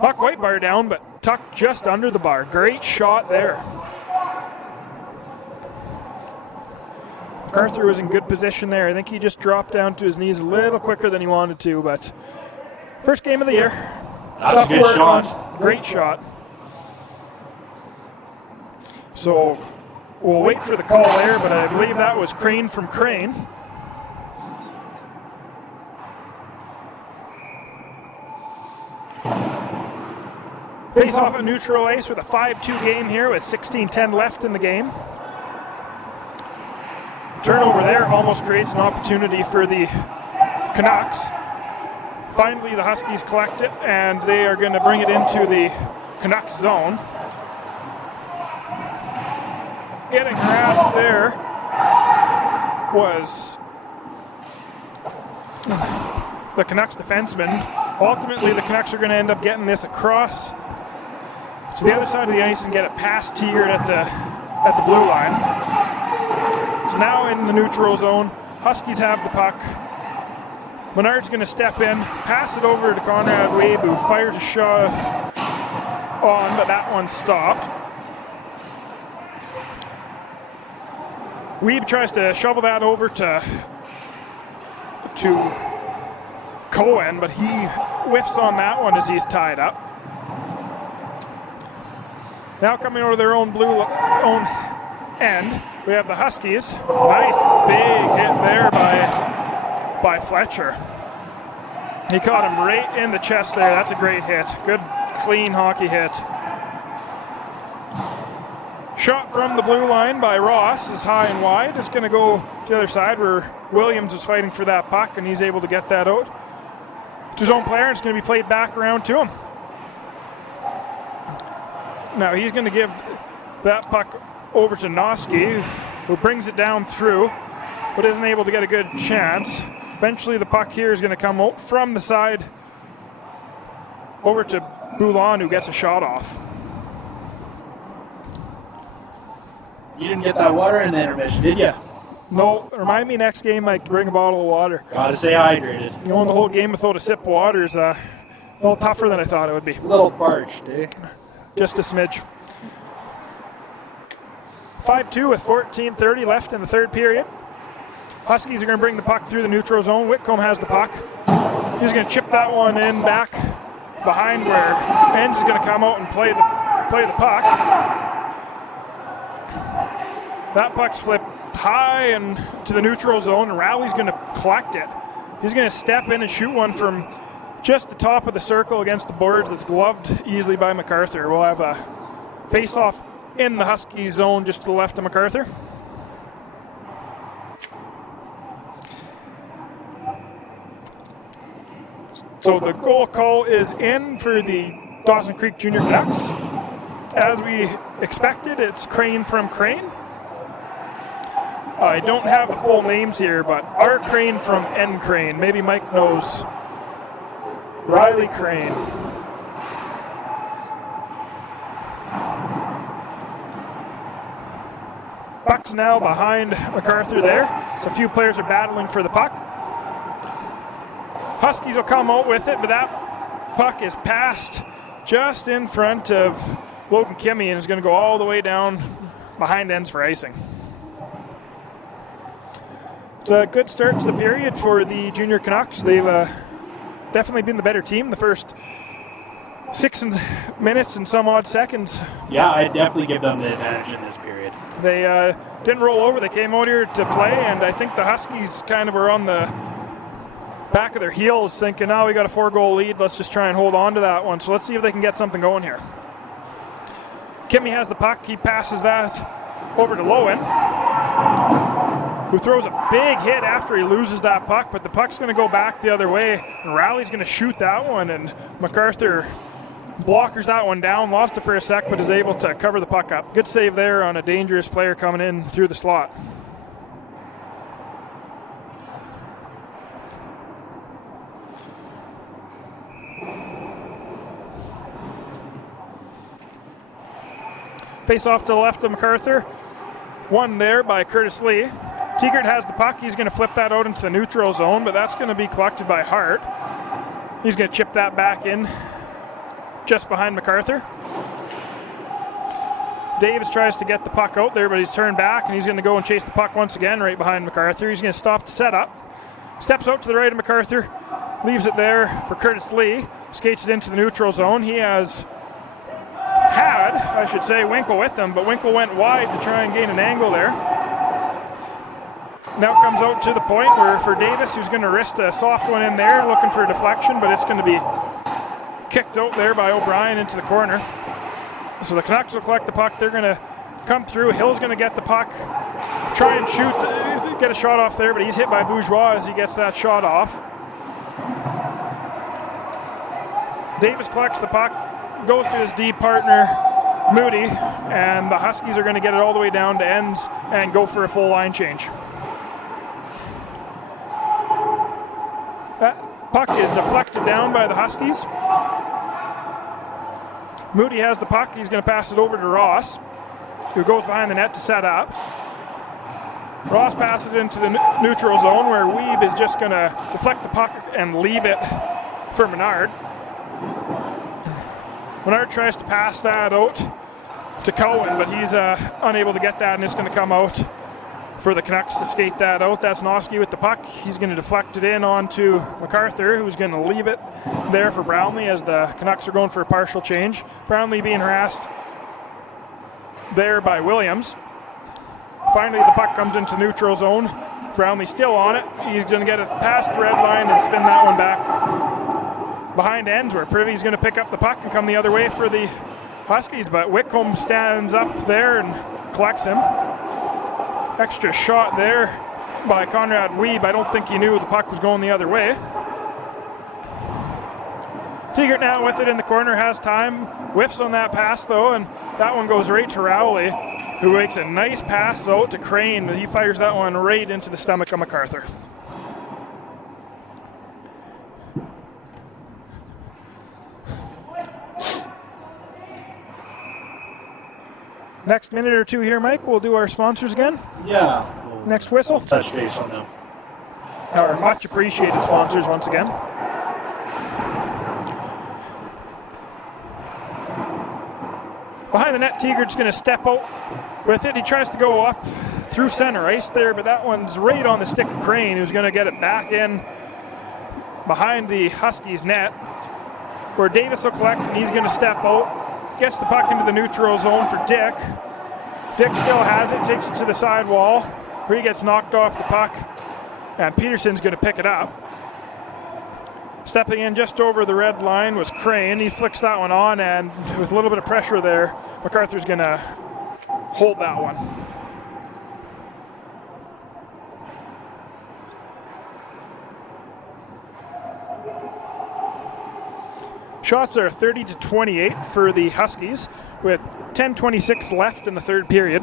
not quite bar down, but tucked just under the bar. Great shot there. MacArthur was in good position there. I think he just dropped down to his knees a little quicker than he wanted to, but first game of the year. That's a good shot. Great shot. So we'll wait for the call there, but I believe that was Crane from Crane. Face off at neutral ice with a 5-2 game here with 16:10 left in the game. Turnover there almost creates an opportunity for the Canucks. Finally, the Huskies collect it, and they are going to bring it into the Canucks zone. Getting harassed there was the Canucks defenseman. Ultimately, the Canucks are going to end up getting this across to the other side of the ice and get it past Tier at the blue line. So now in the neutral zone, Huskies have the puck. Menard's going to step in, pass it over to Conrad Weeb, who fires a shot on, but that one stopped. Weeb tries to shovel that over to Cohen, but he whiffs on that one as he's tied up. Now coming over their own end, we have the Huskies. Nice big hit there by Fletcher. He caught him right in the chest there. That's a great hit. Good, clean hockey hit. Shot from the blue line by Ross is high and wide. It's going to go to the other side where Williams is fighting for that puck, and he's able to get that out to his own player. It's going to be played back around to him. Now he's going to give that puck over to Noski, who brings it down through, but isn't able to get a good chance. Eventually the puck here is going to come out from the side over to Boulon, who gets a shot off. You didn't get that water in the intermission, did you? No, remind me next game, Mike, to bring a bottle of water. Gotta stay hydrated. Going the whole game without a sip of water is a little tougher than I thought it would be. A little parched, eh? Just a smidge. 5-2 with 14:30 left in the third period. Huskies are going to bring the puck through the neutral zone. Whitcomb has the puck. He's going to chip that one in back behind where Enns is going to come out and play the puck. That puck's flipped high and to the neutral zone, and Rowley's going to collect it. He's going to step in and shoot one from just the top of the circle against the boards that's gloved easily by MacArthur. We'll have a face-off in the Husky zone just to the left of MacArthur. So the goal call is in for the Dawson Creek Junior Canucks. As we expected, it's Crane from Crane. I don't have the full names here, but R. Crane from N. Crane. Maybe Mike knows. Riley Crane. Puck's now behind MacArthur there. So a few players are battling for the puck. Huskies will come out with it, but that puck is passed just in front of Logan Kimmy and is going to go all the way down behind ends for icing. It's a good start to the period for the Junior Canucks. They've definitely been the better team the first 6 minutes and some odd seconds. Yeah, I'd definitely give them the advantage in this period. They didn't roll over. They came out here to play, and I think the Huskies kind of were on the back of their heels thinking, oh, we got a 4-goal lead. Let's just try and hold on to that one. So let's see if they can get something going here. Kimmy has the puck. He passes that over to Lowen, who throws a big hit after he loses that puck, but the puck's going to go back the other way, and Rowley's going to shoot that one, and MacArthur blockers that one down, lost it for a sec, but is able to cover the puck up. Good save there on a dangerous player coming in through the slot. Face off to the left of MacArthur. One there by Curtis Lee. Tegert has the puck. He's going to flip that out into the neutral zone, but that's going to be collected by Hart. He's going to chip that back in just behind MacArthur. Davis tries to get the puck out there, but he's turned back, and he's going to go and chase the puck once again right behind MacArthur. He's going to stop the setup. Steps out to the right of MacArthur. Leaves it there for Curtis Lee. Skates it into the neutral zone. He has had, I should say, Winkle with him, but Winkle went wide to try and gain an angle there. Now comes out to the point where for Davis, who's going to wrist a soft one in there, looking for a deflection, but it's going to be kicked out there by O'Brien into the corner. So the Canucks will collect the puck. They're going to come through. Hill's going to get the puck, try and shoot, get a shot off there, but he's hit by Bourgeois as he gets that shot off. Davis collects the puck, goes to his D partner, Moody, and the Huskies are going to get it all the way down to ends and go for a full line change. That puck is deflected down by the Huskies. Moody has the puck. He's going to pass it over to Ross, who goes behind the net to set up. Ross passes it into the neutral zone where Weeb is just going to deflect the puck and leave it for Menard. Menard tries to pass that out to Cohen, but he's unable to get that, and it's going to come out for the Canucks to skate that out. That's Noski with the puck. He's going to deflect it in onto MacArthur, who's going to leave it there for Brownlee as the Canucks are going for a partial change. Brownlee being harassed there by Williams. Finally, the puck comes into neutral zone. Brownlee still on it. He's going to get it past the red line and spin that one back behind ends, where Privy's going to pick up the puck and come the other way for the Huskies, but Whitcomb stands up there and collects him. Extra shot there by Conrad Weeb. I don't think he knew the puck was going the other way. Tegert now with it in the corner, has time, whiffs on that pass though, and that one goes right to Rowley, who makes a nice pass out to Crane, but he fires that one right into the stomach of MacArthur. Next minute or two here, Mike, we'll do our sponsors again. Yeah. Next whistle. Touch base on them. Our much appreciated sponsors once again. Behind the net, Tegert's going to step out with it. He tries to go up through center ice there, but that one's right on the stick of Crane, who's going to get it back in behind the Huskies net, where Davis will collect, and he's going to step out. Gets the puck into the neutral zone for Dick. Dick still has it, takes it to the side wall, where he gets knocked off the puck, and Peterson's going to pick it up. Stepping in just over the red line was Crane. He flicks that one on, and with a little bit of pressure there, MacArthur's going to hold that one. Shots are 30-28 for the Huskies, with 10:26 left in the third period.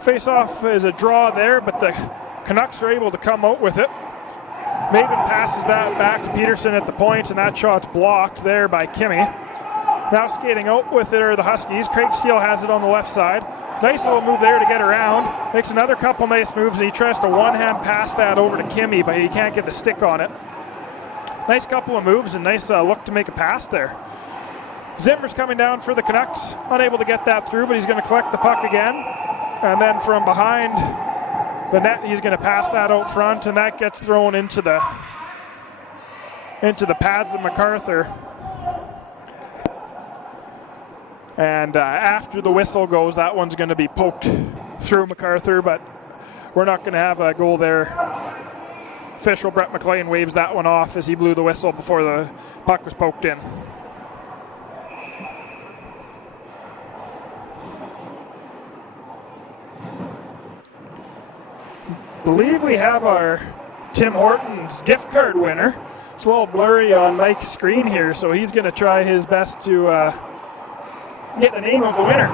Face-off is a draw there, but the Canucks are able to come out with it. Maven passes that back to Peterson at the point, and that shot's blocked there by Kimmy. Now skating out with it are the Huskies. Craig Steele has it on the left side. Nice little move there to get around. Makes another couple nice moves, and he tries to one-hand pass that over to Kimmy, but he can't get the stick on it. Nice couple of moves and nice look to make a pass there. Zimmer's coming down for the Canucks, unable to get that through, but he's going to collect the puck again. And then from behind the net, he's going to pass that out front, and that gets thrown into the pads of MacArthur. And after the whistle goes, that one's going to be poked through MacArthur, but we're not going to have a goal there. Official Brett McLean waves that one off as he blew the whistle before the puck was poked in. Believe we have our Tim Hortons gift card winner. It's a little blurry on Mike's screen here, so he's going to try his best to get the name of the winner.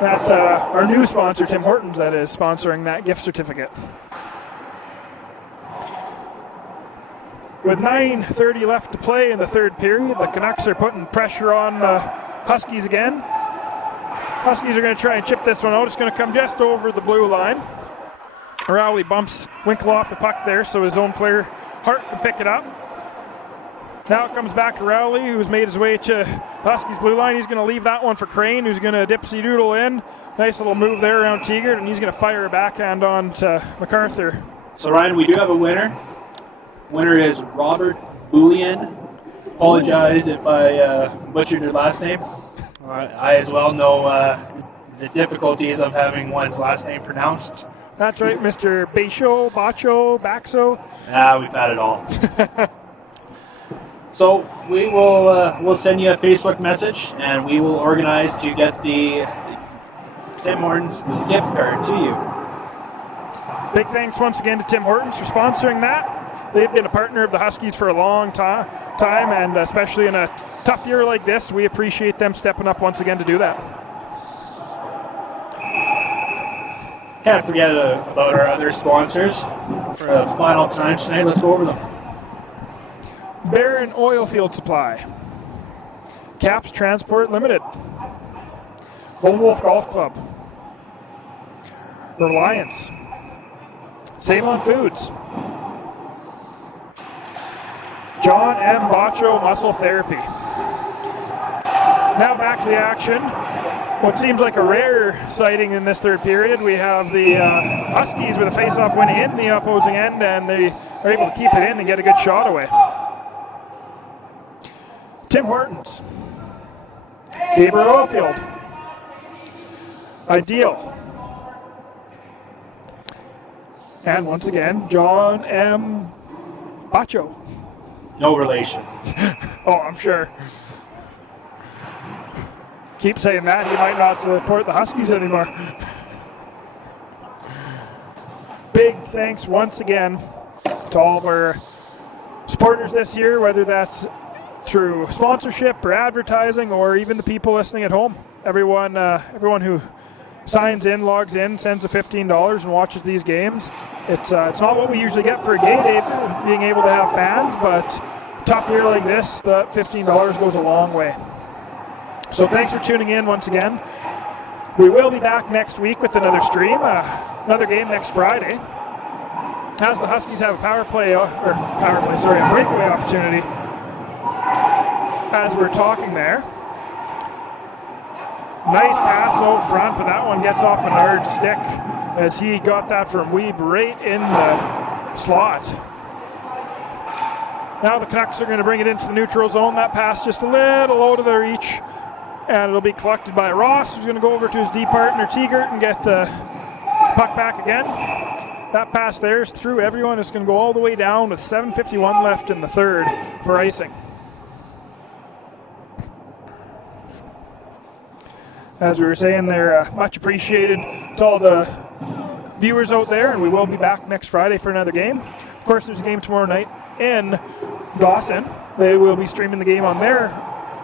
That's our new sponsor, Tim Hortons, that is sponsoring that gift certificate. With 9:30 left to play in the third period, the Canucks are putting pressure on the Huskies again. Huskies are going to try and chip this one out. It's going to come just over the blue line. Rowley bumps Winkle off the puck there, so his own player, Hart, can pick it up. Now it comes back to Rowley, who's made his way to the Huskies' blue line. He's going to leave that one for Crane, who's going to dipsy-doodle in. Nice little move there around Tegart, and he's going to fire a backhand on to MacArthur. So, Ryan, we do have a winner. Winner is Robert Boulian. Apologize if I butchered your last name. I as well know the difficulties of having one's last name pronounced. That's right, Mr. Bacho, Baxo. We've had it all. So we will we'll send you a Facebook message, and we will organize to get the Tim Hortons gift card to you. Big thanks once again to Tim Hortons for sponsoring that. They've been a partner of the Huskies for a long time, and especially in a tough year like this, we appreciate them stepping up once again to do that. Can't forget about our other sponsors for the final time tonight. Let's go over them. Barron Oilfield Supply, Caps Transport Limited, Lone Wolf Golf Club, Reliance, Save On Foods, John M. Bacho Muscle Therapy. Now back to the action. What seems like a rare sighting in this third period. We have the Huskies with a face-off win in the opposing end, and they are able to keep it in and get a good shot away. Tim Hortons, Gabriel Oilfield, Ideal, and once again, John M. Bacho. No relation. Oh, I'm sure. Keep saying that, he might not support the Huskies anymore. Big thanks once again to all of our supporters this year, whether that's through sponsorship or advertising or even the people listening at home. Everyone who signs in, logs in, sends a $15 and watches these games. It's not what we usually get for a game day, being able to have fans, but a tough year like this, the $15 goes a long way. So thanks for tuning in once again. We will be back next week with another stream, another game next Friday, as the Huskies have a a breakaway opportunity. As we're talking there. Nice pass out front, but that one gets off Menard's stick as he got that from Weeb right in the slot. Now the Canucks are going to bring it into the neutral zone. That pass just a little out of their reach, and it'll be collected by Ross, who's going to go over to his D partner Tegart and get the puck back again. That pass there is through everyone. It's going to go all the way down with 7:51 left in the third for icing. As we were saying, they're much appreciated to all the viewers out there, and we will be back next Friday for another game. Of course, there's a game tomorrow night in Dawson. They will be streaming the game on their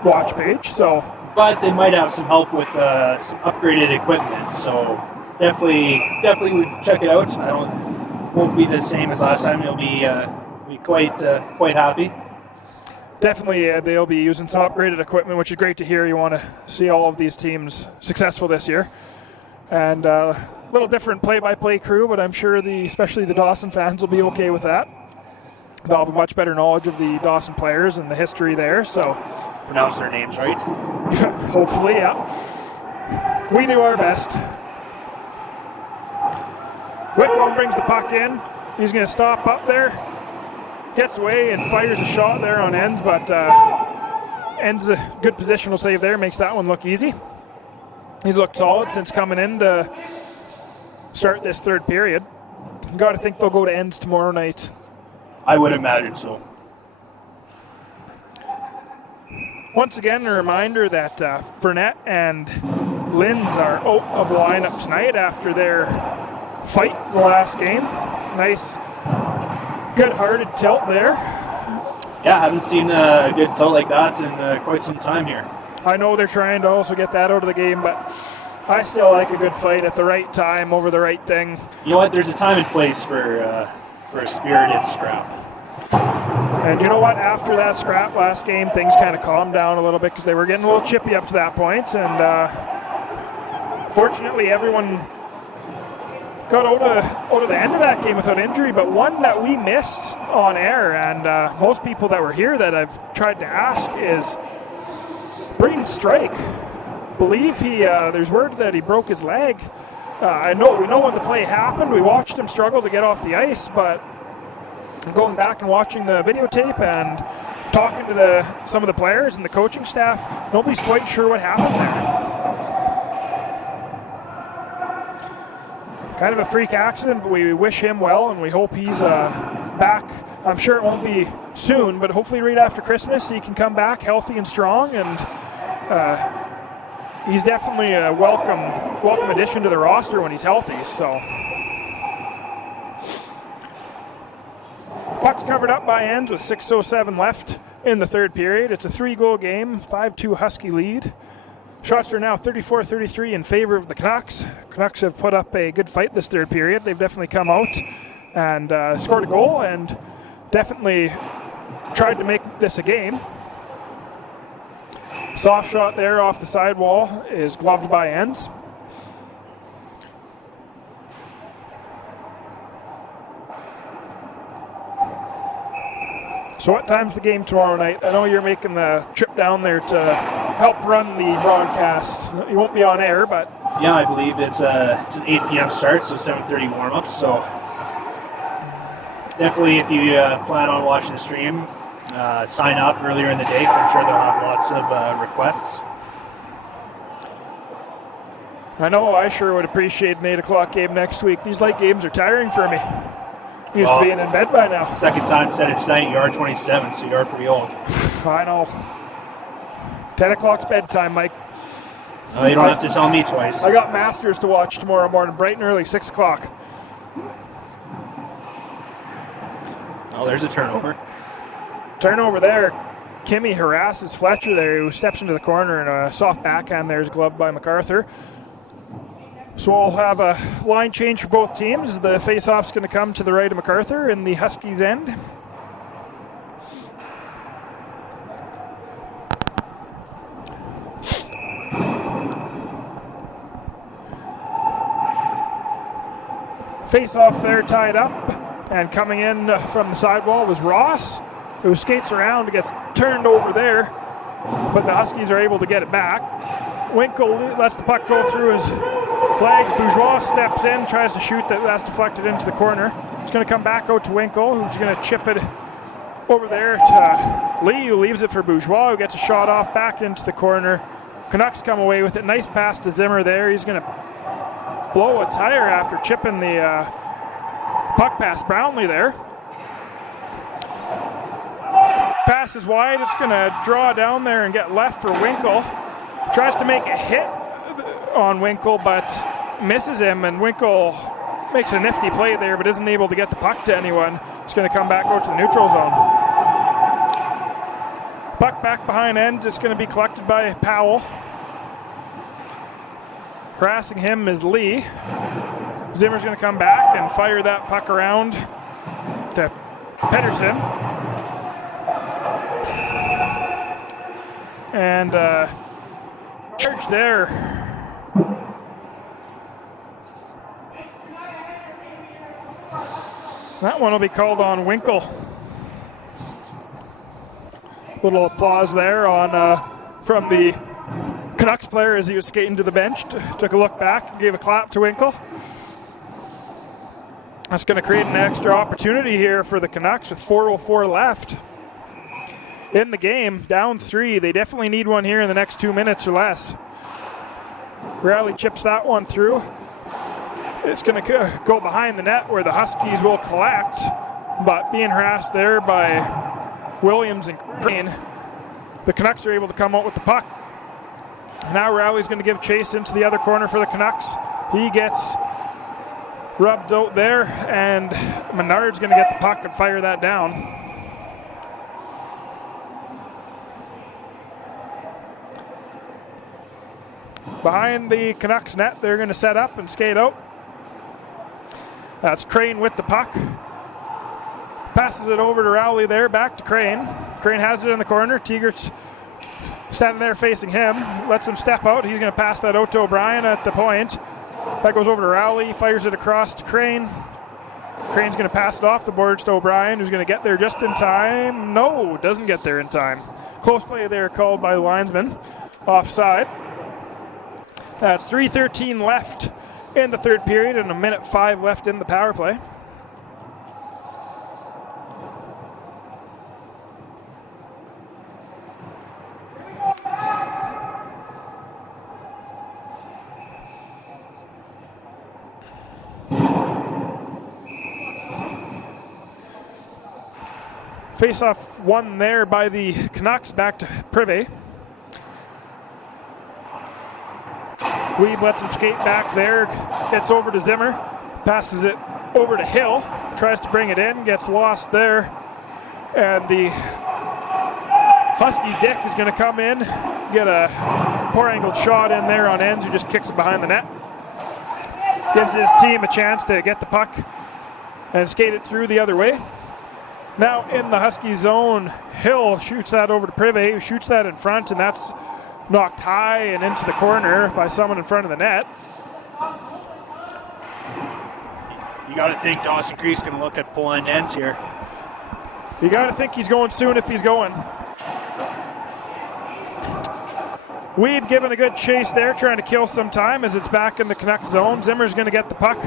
watch page. But they might have some help with some upgraded equipment, so definitely check it out. Won't be the same as last time. You'll be quite happy. Definitely, they'll be using some upgraded equipment, which is great to hear. You want to see all of these teams successful this year. And a little different play-by-play crew, but I'm sure especially the Dawson fans will be okay with that. they'll have a much better knowledge of the Dawson players and the history there. So Pronounce their names right. hopefully, yeah. We do our best. Whitcomb brings the puck in. He's going to stop up there. Gets away and fires a shot there on Ends, but Ends a good positional save there. Makes that one look easy. He's looked solid since coming in to start this third period. Got to think they'll go to Ends tomorrow night. I would imagine so. Once again, a reminder that Fournette and Linz are out of the lineup tonight after their fight the last game. Nice, good-hearted tilt there. Yeah, haven't seen a good tilt like that in quite some time here. I know they're trying to also get that out of the game, but I still like a good fight at the right time over the right thing. You know what? There's a time and place for a spirited scrap. And you know what? After that scrap last game, things kind of calmed down a little bit because they were getting a little chippy up to that point. And fortunately, everyone got out of the end of that game without injury. But one that we missed on air, and most people that were here that I've tried to ask, is Braden Strike. Believe there's word that he broke his leg. We know when the play happened. We watched him struggle to get off the ice, but going back and watching the videotape and talking to some of the players and the coaching staff, nobody's quite sure what happened there. Kind of a freak accident, but we wish him well and we hope he's back. I'm sure it won't be soon, but hopefully right after Christmas he can come back healthy and strong, and he's definitely a welcome addition to the roster when he's healthy. So puck's covered up by Ends with 6:07 left in the third period. It's a 3-goal game, 5-2 Husky lead. Shots are now 34-33 in favor of the Canucks. Canucks have put up a good fight this third period. They've definitely come out and scored a goal and definitely tried to make this a game. Soft shot there off the sidewall is gloved by Ends. So what time's the game tomorrow night? I know you're making the trip down there to help run the broadcast. You won't be on air, but... Yeah, I believe it's an 8 p.m. start, so 7:30 warm-up. So definitely, if you plan on watching the stream, sign up earlier in the day, because I'm sure they'll have lots of requests. I know I sure would appreciate an 8 o'clock game next week. These late games are tiring for me. Used to being in bed by now. Second time said it tonight, you are 27, so you are pretty old. I know. 10 o'clock's bedtime, Mike. Oh, you don't have to tell me twice. I got Masters to watch tomorrow morning, bright and early, 6 o'clock. Oh, there's a turnover. Turnover there. Kimmy harasses Fletcher there, who steps into the corner, and a soft backhand there is gloved by MacArthur. So we'll have a line change for both teams. The face-off's going to come to the right of MacArthur in the Huskies' end. Face-off there tied up, and coming in from the sidewall was Ross, who skates around and gets turned over there, but the Huskies are able to get it back. Winkle lets the puck go through his legs. Bourgeois steps in, tries to shoot, that's deflected into the corner. It's going to come back out to Winkle, who's going to chip it over there to Lee, who leaves it for Bourgeois, who gets a shot off back into the corner. Canucks come away with it. Nice pass to Zimmer there. He's going to blow a tire after chipping the puck past Brownlee there. Pass is wide. It's going to draw down there and get left for Winkle. Tries to make a hit on Winkle, but misses him, and Winkle makes a nifty play there, but isn't able to get the puck to anyone. It's going to come back out to the neutral zone. Puck back behind Ends. It's going to be collected by Powell. Harassing him is Lee. Zimmer's going to come back and fire that puck around to Pedersen. And charge there. That one will be called on Winkle. Little applause there on from the Canucks player as he was skating to the bench. Took a look back and gave a clap to Winkle. That's going to create an extra opportunity here for the Canucks with 4:04 left in the game. Down 3. They definitely need one here in the next 2 minutes or less. Rowley chips that one through. It's going to go behind the net where the Huskies will collect, but being harassed there by Williams and Crane, the Canucks are able to come out with the puck. Now Rowley's going to give chase into the other corner for the Canucks. He gets rubbed out there, and Menard's going to get the puck and fire that down. Behind the Canucks net, they're going to set up and skate out. That's Crane with the puck. Passes it over to Rowley there, back to Crane. Crane has it in the corner. Tegert's standing there facing him. Lets him step out. He's going to pass that out to O'Brien at the point. That goes over to Rowley, fires it across to Crane. Crane's going to pass it off the boards to O'Brien, who's going to get there just in time. No, doesn't get there in time. Close play there called by the linesman. Offside. That's 3:13 left in the third period and 1:05 left in the power play. Face-off won there by the Canucks, back to Privé. Weeb lets him skate back there, gets over to Zimmer, passes it over to Hill, tries to bring it in, gets lost there, and the Huskies' Dick is going to come in, get a poor angled shot in there on Enns, who just kicks it behind the net. Gives his team a chance to get the puck and skate it through the other way. Now in the Husky zone, Hill shoots that over to Privé, who shoots that in front, and that's knocked high and into the corner by someone in front of the net. You got to think Dawson Creek's going to look at pulling ends here. You got to think he's going soon if he's going. Weed giving a good chase there, trying to kill some time as it's back in the Canucks zone. Zimmer's going to get the puck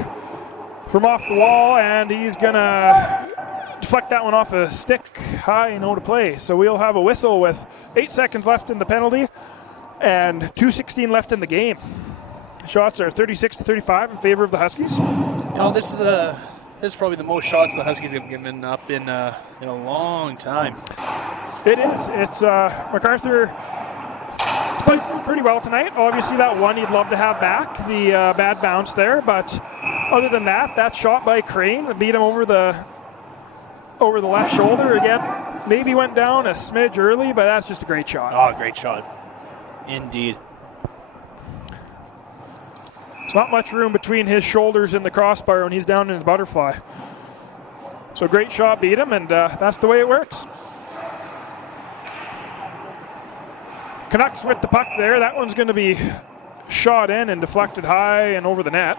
from off the wall, and he's going to deflect that one off a stick high, no to play. So we'll have a whistle with 8 seconds left in the penalty and 2:16 left in the game. Shots are 36-35 in favor of the Huskies. You know, this is probably the most shots the Huskies have given up in a long time. It is. It's MacArthur played pretty well tonight. Obviously, that one he'd love to have back, the bad bounce there. But other than that, that shot by Crane beat him over the left shoulder again. Maybe went down a smidge early, but that's just a great shot. Oh, great shot. Indeed. There's not much room between his shoulders and the crossbar when he's down in his butterfly. So great shot beat him, and that's the way it works. Canucks with the puck there. That one's going to be shot in and deflected high and over the net.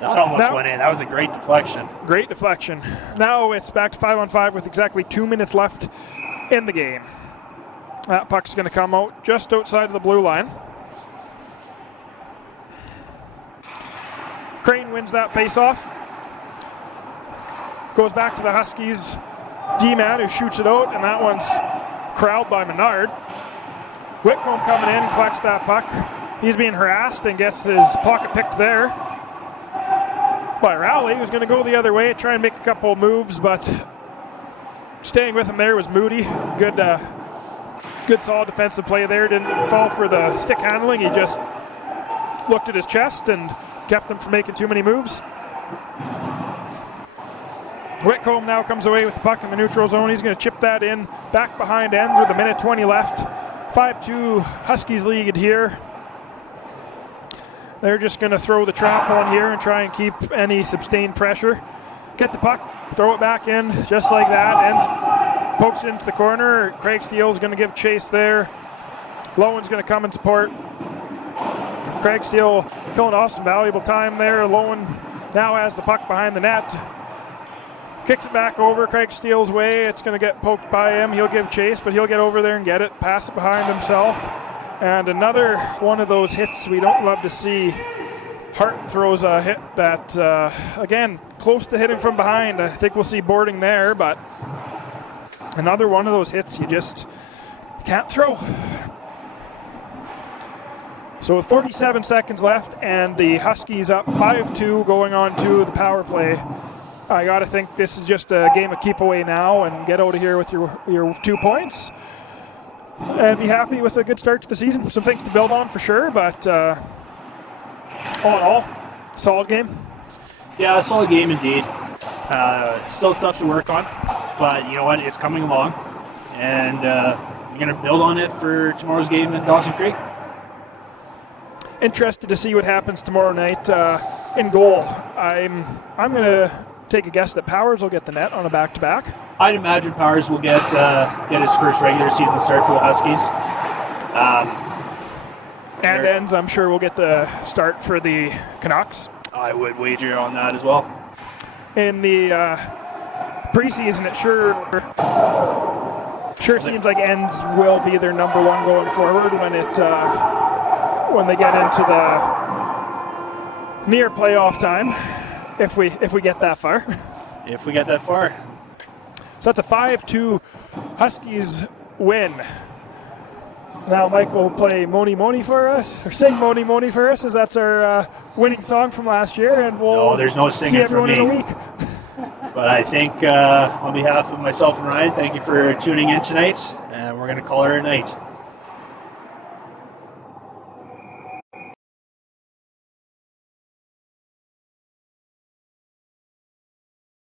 That almost went in. That was a great deflection. Great deflection. Now it's back to 5-on-5 with exactly 2 minutes left in the game. That puck's going to come out just outside of the blue line. Crane wins that faceoff. Goes back to the Huskies. D-Man who shoots it out, and that one's corralled by Menard. Whitcomb coming in, collects that puck. He's being harassed and gets his pocket picked there by Rowley, who's going to go the other way, try and make a couple moves, but staying with him there was Moody. Good solid defensive play there. Didn't fall for the stick handling. He just looked at his chest and kept him from making too many moves. Whitcomb now comes away with the puck in the neutral zone. He's going to chip that in back behind Enns with 1:20 left. 5-2 Huskies lead here. They're just going to throw the trap on here and try and keep any sustained pressure. Get the puck, throw it back in just like that. Enns pokes it into the corner. Craig Steele's going to give chase there. Lowen's going to come and support. Craig Steele killing off some valuable time there. Lowen now has the puck behind the net. Kicks it back over. Craig Steele's way. It's going to get poked by him. He'll give chase, but he'll get over there and get it. Pass it behind himself. And another one of those hits we don't love to see. Hart throws a hit that, again, close to hitting from behind. I think we'll see boarding there, but another one of those hits you just can't throw. So with 47 seconds left and the Huskies up 5-2 going on to the power play, I got to think this is just a game of keep away now and get out of here with your 2 points and be happy with a good start to the season. Some things to build on for sure, but all in all, solid game. Yeah, a solid game indeed. Still stuff to work on, but you know what? It's coming along, and you're going to build on it for tomorrow's game in Dawson Creek. Interested to see what happens tomorrow night in goal. I'm going to take a guess that Powers will get the net on a back-to-back. I'd imagine Powers will get his first regular season start for the Huskies. And Ends, I'm sure, will get the start for the Canucks. I would wager on that as well. In the preseason, it sure seems like Ends will be their number one going forward when they get into the near playoff time, if we get that far. If we get that far. So that's a 5-2 Huskies win. Now Mike will play Moni Moni for us, or sing Moni Moni for us, as that's our winning song from last year, and we'll there's no see singing for everyone me. in a week. But I think on behalf of myself and Ryan, thank you for tuning in tonight, and we're going to call her a night.